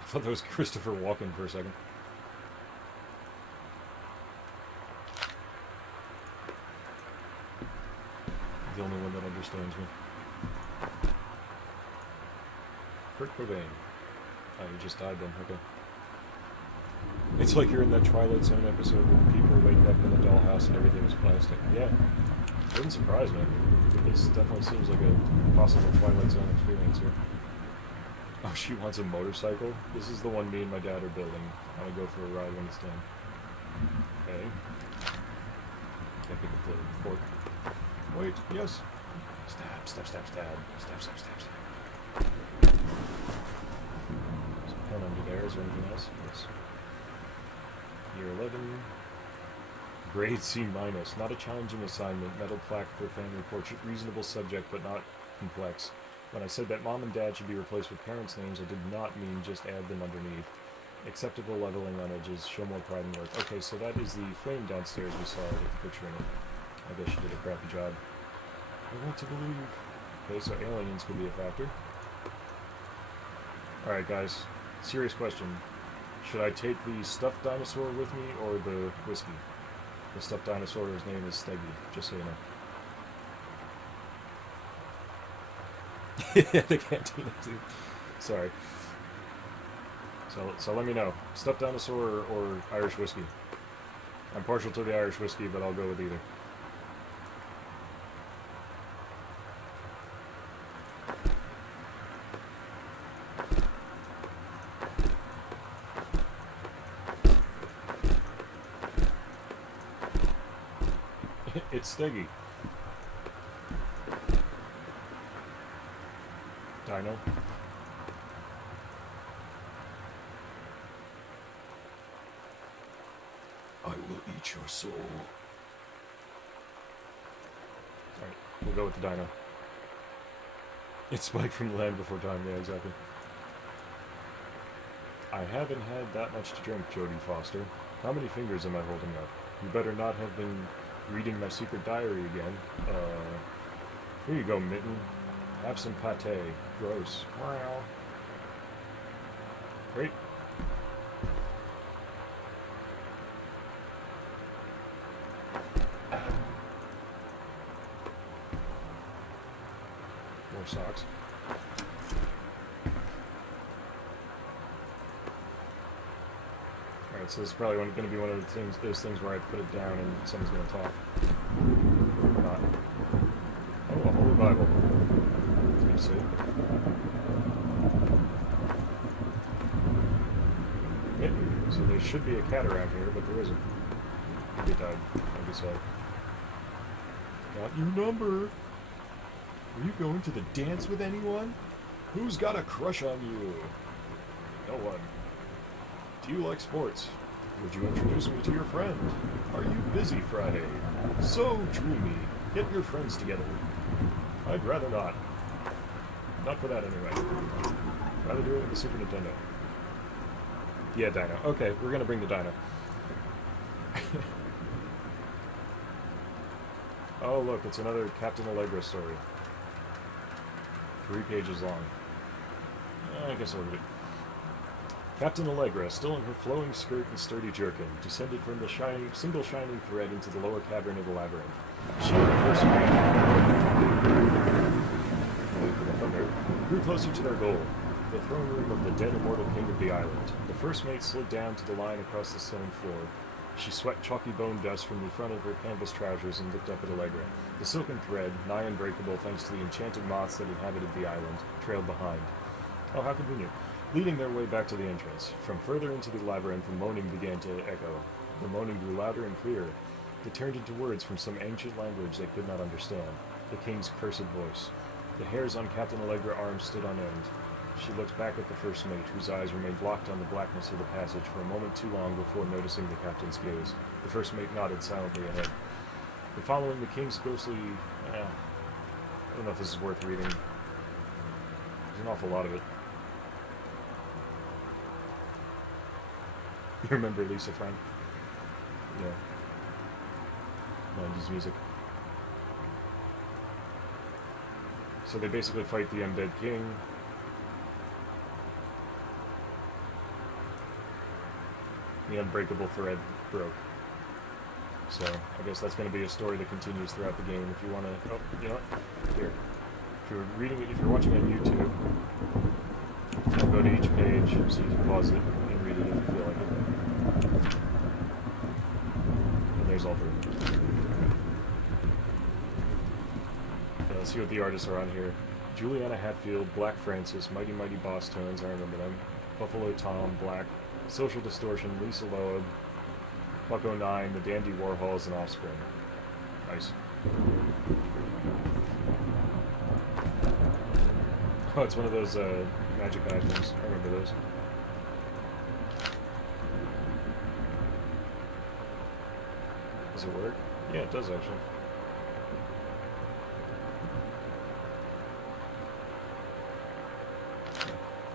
I thought that was Christopher Walken for a second. The only one that understands me. Kurt Cobain. Oh, you just died then, okay. It's like you're in that Twilight Zone episode where people wake up in the dollhouse and everything is plastic. Yeah, it wouldn't surprise me. This definitely seems like a possible Twilight Zone experience here. Oh, she wants a motorcycle? This is the one me and my dad are building. I want to go for a ride when it's done. Okay. Can't pick up the fork. Wait, yes. Stab, stab, stab, stab. Stab, stab, stab, stab. There's a pen under there. Is there anything else? Yes. Year 11. Grade C-. Not a challenging assignment. Metal plaque for family portrait. Reasonable subject, but not complex. When I said that mom and dad should be replaced with parents' names, I did not mean just add them underneath. Acceptable leveling on edges. Show more pride in work. Okay, so that is the frame downstairs we saw with the picture in it. I guess she did a crappy job. I want to believe. Okay, so aliens could be a factor. Alright guys, serious question. Should I take the stuffed dinosaur with me or the whiskey? The stuffed dinosaur's name is Steggy, just so you know. Yeah, the cantina too. Sorry. So let me know. Stuffed dinosaur or Irish whiskey? I'm partial to the Irish whiskey, but I'll go with either. It's Steggy. Dino. I will eat your soul. Alright, we'll go with the dino. It's Spike from Land Before Time, yeah, exactly. I haven't had that much to drink, Jodie Foster. How many fingers am I holding up? You better not have been reading my secret diary again. Here you go, Mitten. Have some pate. Gross. Wow. Great. More socks. Alright, so this is probably going to be one of those things where I put it down and someone's going to talk. Or not. Oh, a Holy Bible. You see? Mitten. So there should be a cat around here, but there isn't. Maybe it died. Maybe so. Got your number. Are you going to the dance with anyone? Who's got a crush on you? No one. Do you like sports? Would you introduce me to your friend? Are you busy Friday? So dreamy. Get your friends together. I'd rather not. Not for that anyway. Rather do it with the Super Nintendo. Yeah, Dino. Okay, we're gonna bring the Dino. Oh, look, it's another Captain Allegra story. 3 pages long. I guess I'll read it. Captain Allegra, still in her flowing skirt and sturdy jerkin, descended from the single shining thread into the lower cavern of the labyrinth. She and the first mate grew closer to their goal, the throne room of the dead immortal king of the island. The first mate slid down to the line across the stone floor. She swept chalky bone dust from the front of her canvas trousers and looked up at Allegra. The silken thread, nigh unbreakable thanks to the enchanted moths that inhabited the island, trailed behind. Oh, how convenient. Leading their way back to the entrance. From further into the labyrinth, the moaning began to echo. The moaning grew louder and clearer. It turned into words from some ancient language they could not understand. The king's cursed voice. The hairs on Captain Allegra's arms stood on end. She looked back at the first mate, whose eyes remained locked on the blackness of the passage for a moment too long before noticing the captain's gaze. The first mate nodded silently ahead. The following the king's ghostly... I don't know if this is worth reading. There's an awful lot of it. You remember Lisa Frank? Yeah. 90s music. So they basically fight the undead king. The unbreakable thread broke. So I guess that's going to be a story that continues throughout the game. If you want to, oh, you know what? Here. If you're reading it, if you're watching on YouTube, I'll go to each page so you can pause it and read it if you feel like it. And there's all 3. Let's see what the artists are on here. Juliana Hatfield, Black Francis, Mighty Mighty Boss Tones, I remember them. Buffalo Tom, Black, Social Distortion, Lisa Loeb, Bucko 9, The Dandy Warhols, and Offspring. Nice. Oh, it's one of those Magic Eye things. I remember those. Does it work? Yeah, it does actually.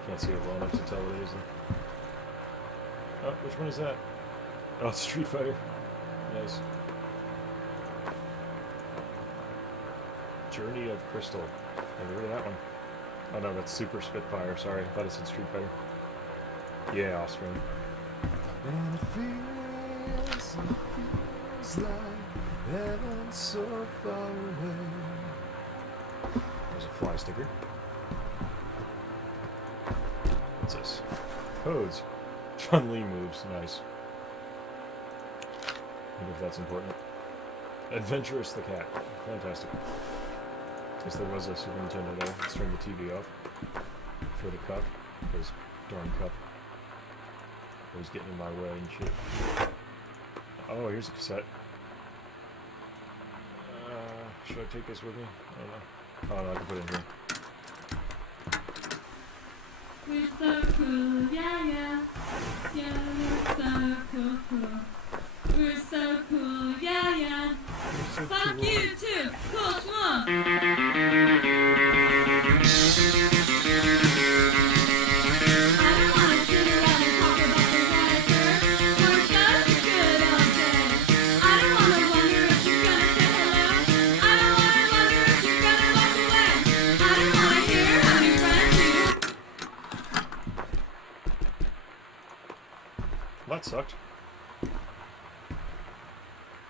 Can't see it well enough to tell what it is. Oh, which one is that? Oh, it's Street Fighter. Nice. Journey of Crystal. Never heard of that one. Oh no, that's Super Spitfire. Sorry, I thought it said Street Fighter. Yeah, Offspring. And it feels like heaven so far away. There's a fly sticker. What's this? Codes. Chun-Li moves. Nice. I wonder if that's important. Adventurous the Cat. Fantastic. Guess there was a Super Nintendo there. Let's turn the TV off. For the cup. Because darn cup. Always getting in my way and shit. Oh, here's a cassette. Should I take this with me? I don't know. Oh no, I can put it in here. We're so cool, yeah, yeah. Yeah, we're so cool. We're so cool, yeah, yeah. Fuck you too, cool, come on. I don't wanna sit around and talk about the weather. Work does be good all day. I don't wanna wonder if you're gonna say hello. I don't wanna wonder if you're gonna walk away. I don't wanna hear how many friends you. Well, that sucked.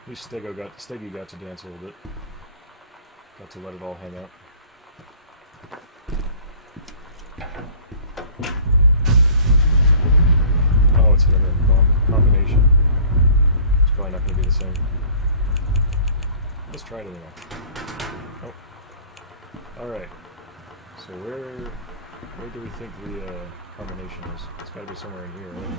At least Steggy got to dance a little bit. Got to let it all hang out. Oh, it's another combination. It's probably not going to be the same. Let's try it anyway. Oh. Alright. So where do we think the combination is? It's got to be somewhere in here, right?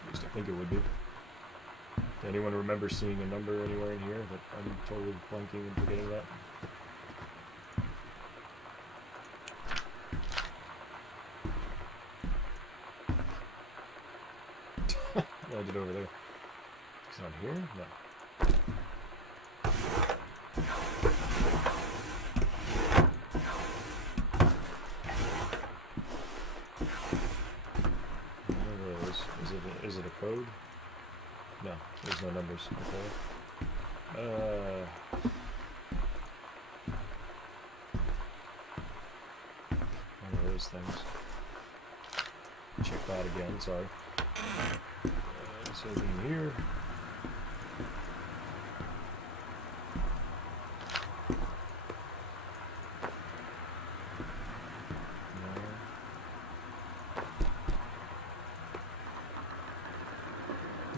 At least I think it would be. Anyone remember seeing a number anywhere in here that I'm totally blanking and forgetting that? I did over there. It's not here? No. One of those. Is it Is it a code? No, there's no numbers. Okay. One of those things. Check that again, sorry. So in here.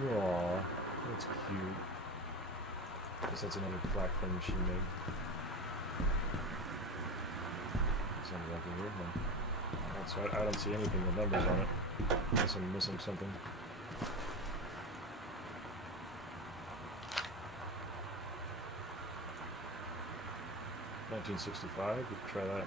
Aww, that's cute. Guess that's another black thing she made. Something like here, no. That's right, I don't see anything with numbers on it. Unless I'm missing something. $1965, we could try that.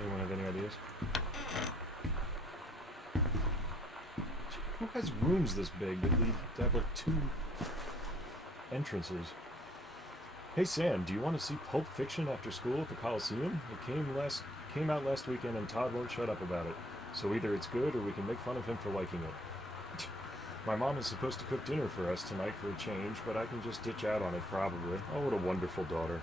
Anyone have any ideas? Who has rooms this big that lead to have like 2 entrances? Hey Sam, do you want to see Pulp Fiction after school at the Coliseum? It came out last weekend and Todd won't shut up about it. So either it's good or we can make fun of him for liking it. My mom is supposed to cook dinner for us tonight for a change, but I can just ditch out on it probably. Oh, what a wonderful daughter.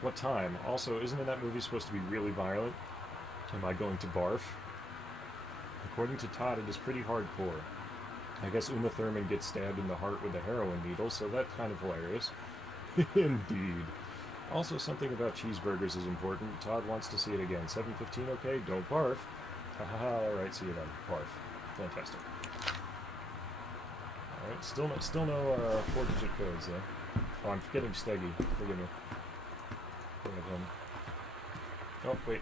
What time? Also, isn't in that movie supposed to be really violent? Am I going to barf? According to Todd, it is pretty hardcore. I guess Uma Thurman gets stabbed in the heart with a heroin needle, so that's kind of hilarious. Indeed. Also, something about cheeseburgers is important. Todd wants to see it again. 7:15, okay? Don't barf. Haha, alright, see you then. Barf. Fantastic. Alright, still no 4-digit codes, though. Oh, I'm forgetting Steggy. Forgive me. Oh, wait.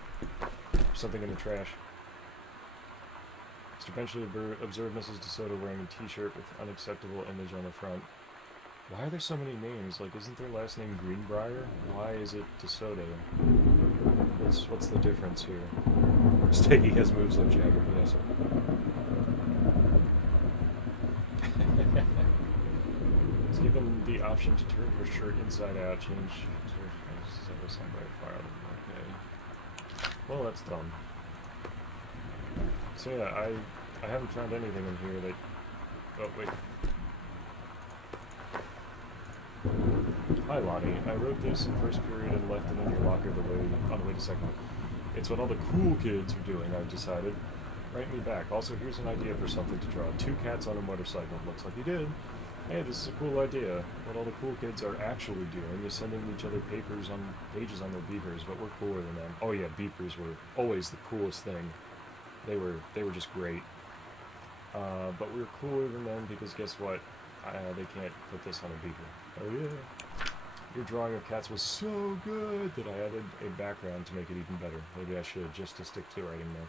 There's something in the trash. Mr. Benchley observed Mrs. DeSoto wearing a t-shirt with unacceptable image on the front. Why are there so many names? Like, isn't their last name Greenbrier? Why is it DeSoto? What's the difference here? Steggy has moves like Jagger, yes. It's given the option to turn her shirt inside out, change okay. Well, that's dumb. So yeah, I haven't found anything in here that... Oh, wait. Hi, Lonnie. I wrote this in first period and left it in your locker on the way to second. It's what all the cool kids are doing, I've decided. Write me back. Also, here's an idea for something to draw. 2 cats on a motorcycle. Looks like you did. Hey, this is a cool idea. What all the cool kids are actually doing is sending each other pages on their beepers, but we're cooler than them. Oh yeah, beepers were always the coolest thing. They were just great. But we're cooler than them because guess what? They can't put this on a beeper. Oh yeah. Your drawing of cats was so good that I added a background to make it even better. Maybe I should, just to stick to writing there.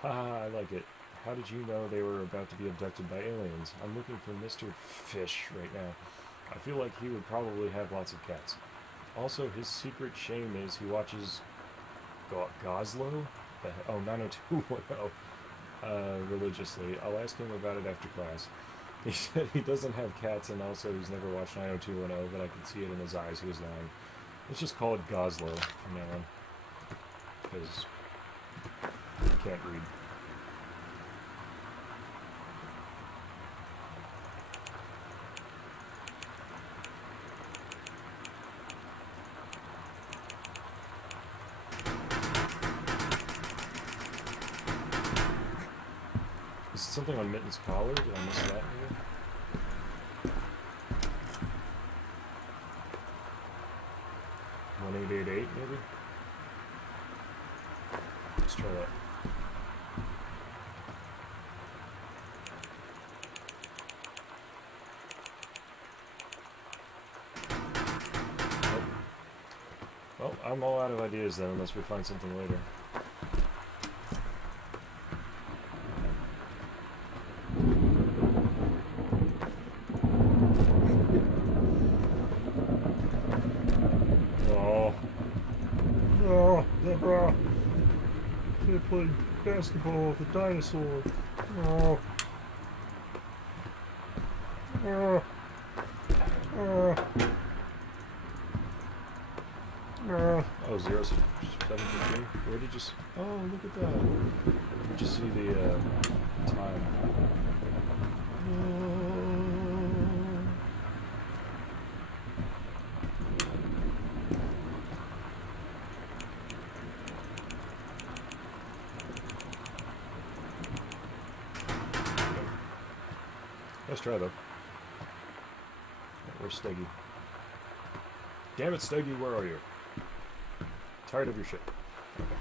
Haha, I like it. How did you know they were about to be abducted by aliens? I'm looking for Mr. Fish right now. I feel like he would probably have lots of cats. Also, his secret shame is he watches Goslow? Oh, 90210 religiously. I'll ask him about it after class. He said he doesn't have cats and also he's never watched 90210, but I could see it in his eyes he was lying. Let's just call it Goslow from now on. Because I can't read. Is it something on Mitten's collar? Did I miss that maybe? $1888 maybe? Let's try that. Well, I'm all out of ideas then, unless we find something later. Oh, Deborah. They played basketball with a dinosaur. Oh. Oh. Oh. Oh, 0-715. Where did you? Oh, look at that. You just see the time. Let's try though. Where's Steggy? Damn it, Steggy, where are you? Tired of your shit. Okay.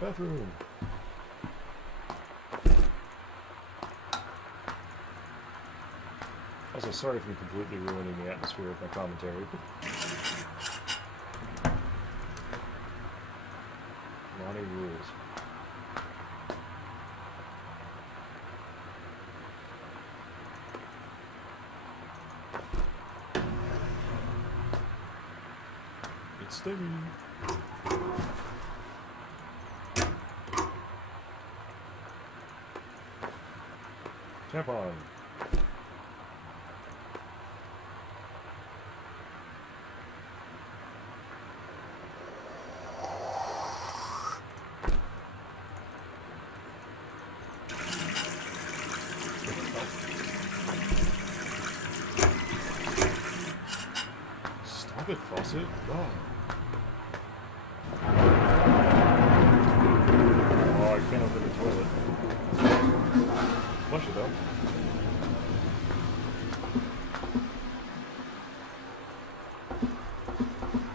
Bathroom. Also, sorry if I'm completely ruining the atmosphere with my commentary. Lonnie rules. It's Steggy. Tampon. Stop it, faucet. God. Oh, I can't open the toilet. Flush it though.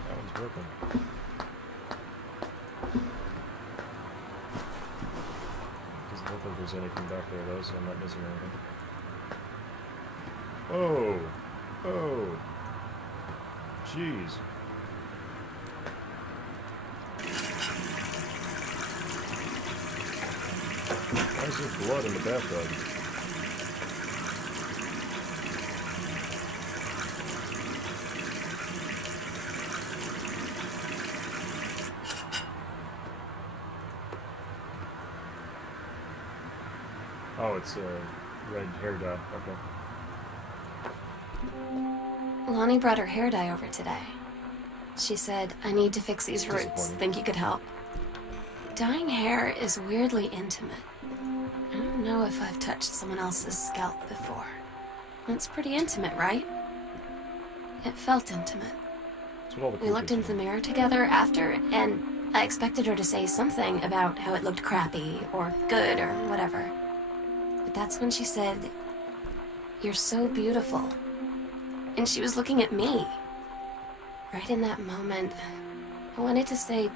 That one's broken. Doesn't look like there's anything back there though, so I'm not missing anything. Oh! Oh! Jeez. Why is there blood in the bathtub? Oh, it's a red hair dye. Okay. Lonnie brought her hair dye over today. She said, I need to fix these roots. Disappointing. Think you could help? Dyeing hair is weirdly intimate. I don't know if I've touched someone else's scalp before. It's pretty intimate, right? It felt intimate. That's what all the We looked creepers into the do. mirror together after, and I expected her to say something about how it looked crappy or good or whatever. But that's when she said, You're so beautiful. And she was looking at me. Right in that moment, I wanted to say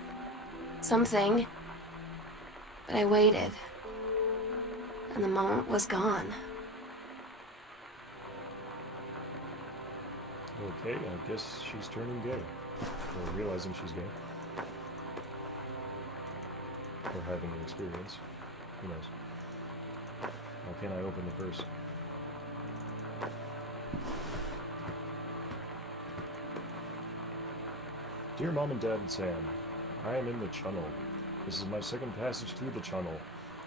something, but I waited. And the moment was gone. Okay, I guess she's turning gay. Or realizing she's gay. Or having an experience. Who knows? Why can't I open the purse? Dear Mom and Dad and Sam, I am in the Channel. This is my second passage through the Channel.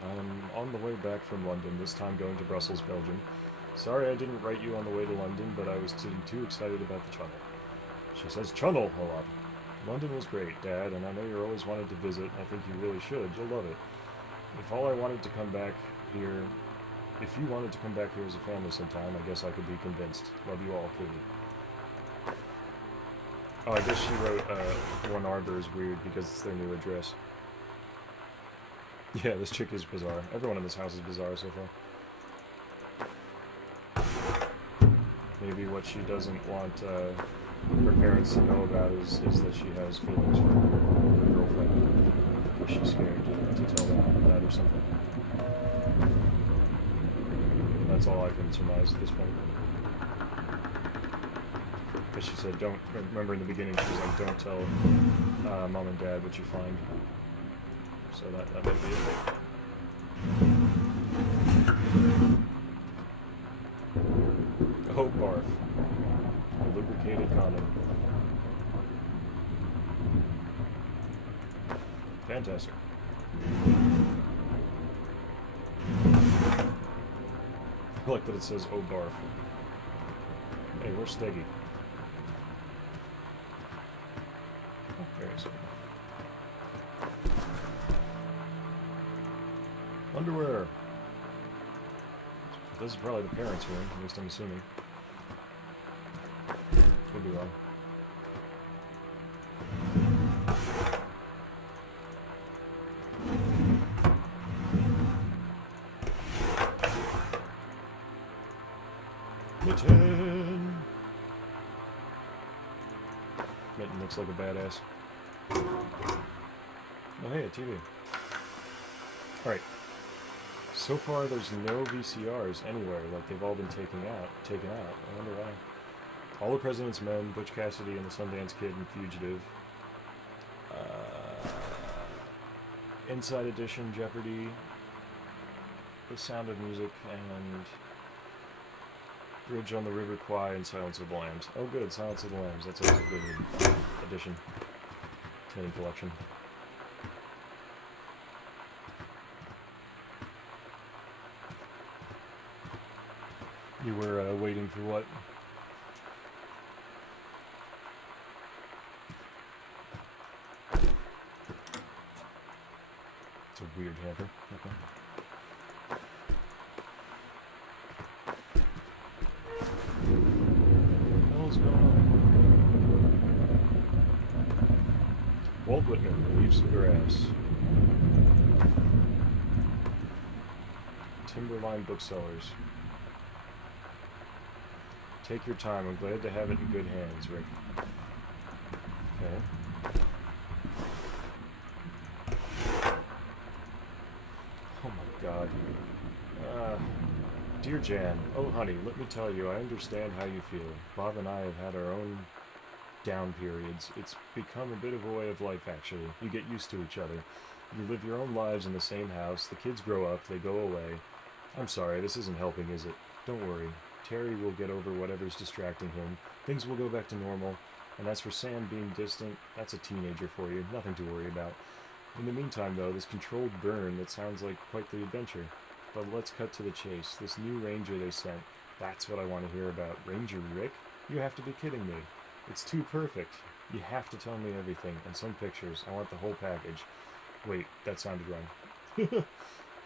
I am on the way back from London, this time going to Brussels, Belgium. Sorry I didn't write you on the way to London, but I was too excited about the Channel. She says Channel a lot. London was great, Dad, and I know you're always wanted to visit. I think you really should. You'll love it. If all I wanted to come back here... If you wanted to come back here as a family sometime, I guess I could be convinced. Love you all, Katie. Oh, I guess she wrote, One Arbor is weird because it's their new address. Yeah, this chick is bizarre. Everyone in this house is bizarre so far. Maybe what she doesn't want, her parents to know about is that she has feelings for her girlfriend. Because she's scared to tell them that or something. That's all I can surmise at this point. Because she said, don't, remember in the beginning, she was like, don't tell Mom and Dad what you find. So that might be it. Oh, barf. A lubricated condom. Fantastic. I like that it says "Oh barf." Hey, where's Steggy? Oh, there he is. Underwear. This is probably the parents' room, at least I'm assuming. Could be wrong. Mitten! Mitten looks like a badass. Oh hey, a TV. Alright. So far there's no VCRs anywhere, like they've all been taken out. I wonder why. All the President's Men, Butch Cassidy and the Sundance Kid and Fugitive. Inside Edition, Jeopardy, The Sound of Music, and Bridge on the River Kwai and Silence of the Lambs. Oh good, Silence of the Lambs. That's always a good addition to any collection. You were waiting for what? It's a weird hamper. Okay. What the hell's going on? Walt Whitman, Leaves of Grass. Timberline Booksellers. Take your time. I'm glad to have it in good hands, Rick. Okay. Oh my god. Dear Jan, oh honey, let me tell you, I understand how you feel. Bob and I have had our own down periods. It's become a bit of a way of life, actually. You get used to each other. You live your own lives in the same house. The kids grow up. They go away. I'm sorry, this isn't helping, is it? Don't worry. Terry will get over whatever's distracting him. Things will go back to normal. And as for Sam being distant, that's a teenager for you. Nothing to worry about. In the meantime, though, this controlled burn, that sounds like quite the adventure. But let's cut to the chase. This new ranger they sent. That's what I want to hear about. Ranger Rick? You have to be kidding me. It's too perfect. You have to tell me everything. And some pictures. I want the whole package. Wait, that sounded wrong.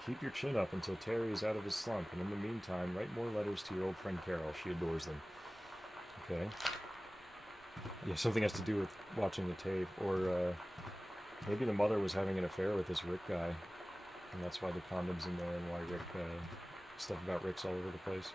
Keep your chin up until Terry is out of his slump, and in the meantime, write more letters to your old friend Carol. She adores them. Okay. Yeah, something has to do with watching the tape, or maybe the mother was having an affair with this Rick guy, and that's why the condom's in there, and why Rick, stuff about Rick's all over the place.